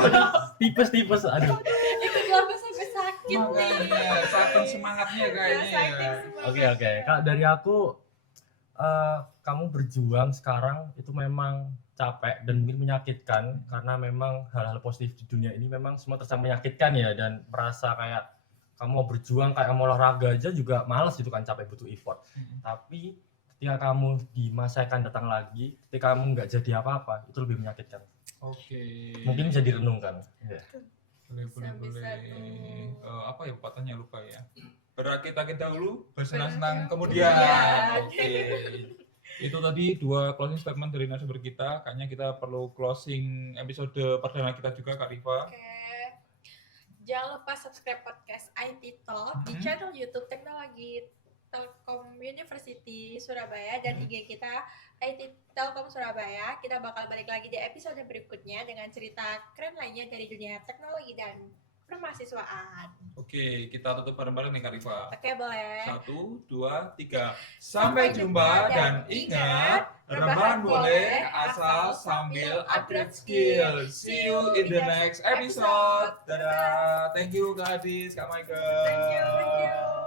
Tipes, aduh. Itu kenapa sampai sakit nih? Makanya saking semangatnya kayaknya ya. Oke. Kak, dari aku kamu berjuang sekarang itu memang capek dan mungkin menyakitkan karena memang hal-hal positif di dunia ini memang semua terasa menyakitkan ya, dan merasa kayak kamu mau berjuang kayak mau olahraga aja juga males gitu kan, capek, butuh effort. Tapi ketika kamu di masa yang akan datang lagi, ketika kamu nggak jadi apa-apa, itu lebih menyakitkan. Oke. Mungkin bisa direnungkan. Ya. Boleh. Bisa Apa ya pepatahnya, lupa ya. Berakit-akit dahulu, Bersenang bersenang-senang kemudian. kemudian. Oke. Itu tadi 2 closing statement dari narasumber kita. Kayaknya kita perlu closing episode perdana kita juga, Kak Rifa. Oke. Jangan lupa subscribe podcast IT Talk di channel YouTube Teknologi Telkom University Surabaya dan IG kita IT Telkom Surabaya. Kita bakal balik lagi di episode berikutnya dengan cerita keren lainnya dari dunia teknologi dan permahasiswaan. Oke, kita tutup bareng-bareng nih, Kak Rifa. Oke, boleh. 1, 2, 3. Sampai jumpa dan ingat, rebahan boleh asal sambil upgrade skill. See you in the next episode. Dadah. Thank you Kak Adis, Kak Michael. Thank you.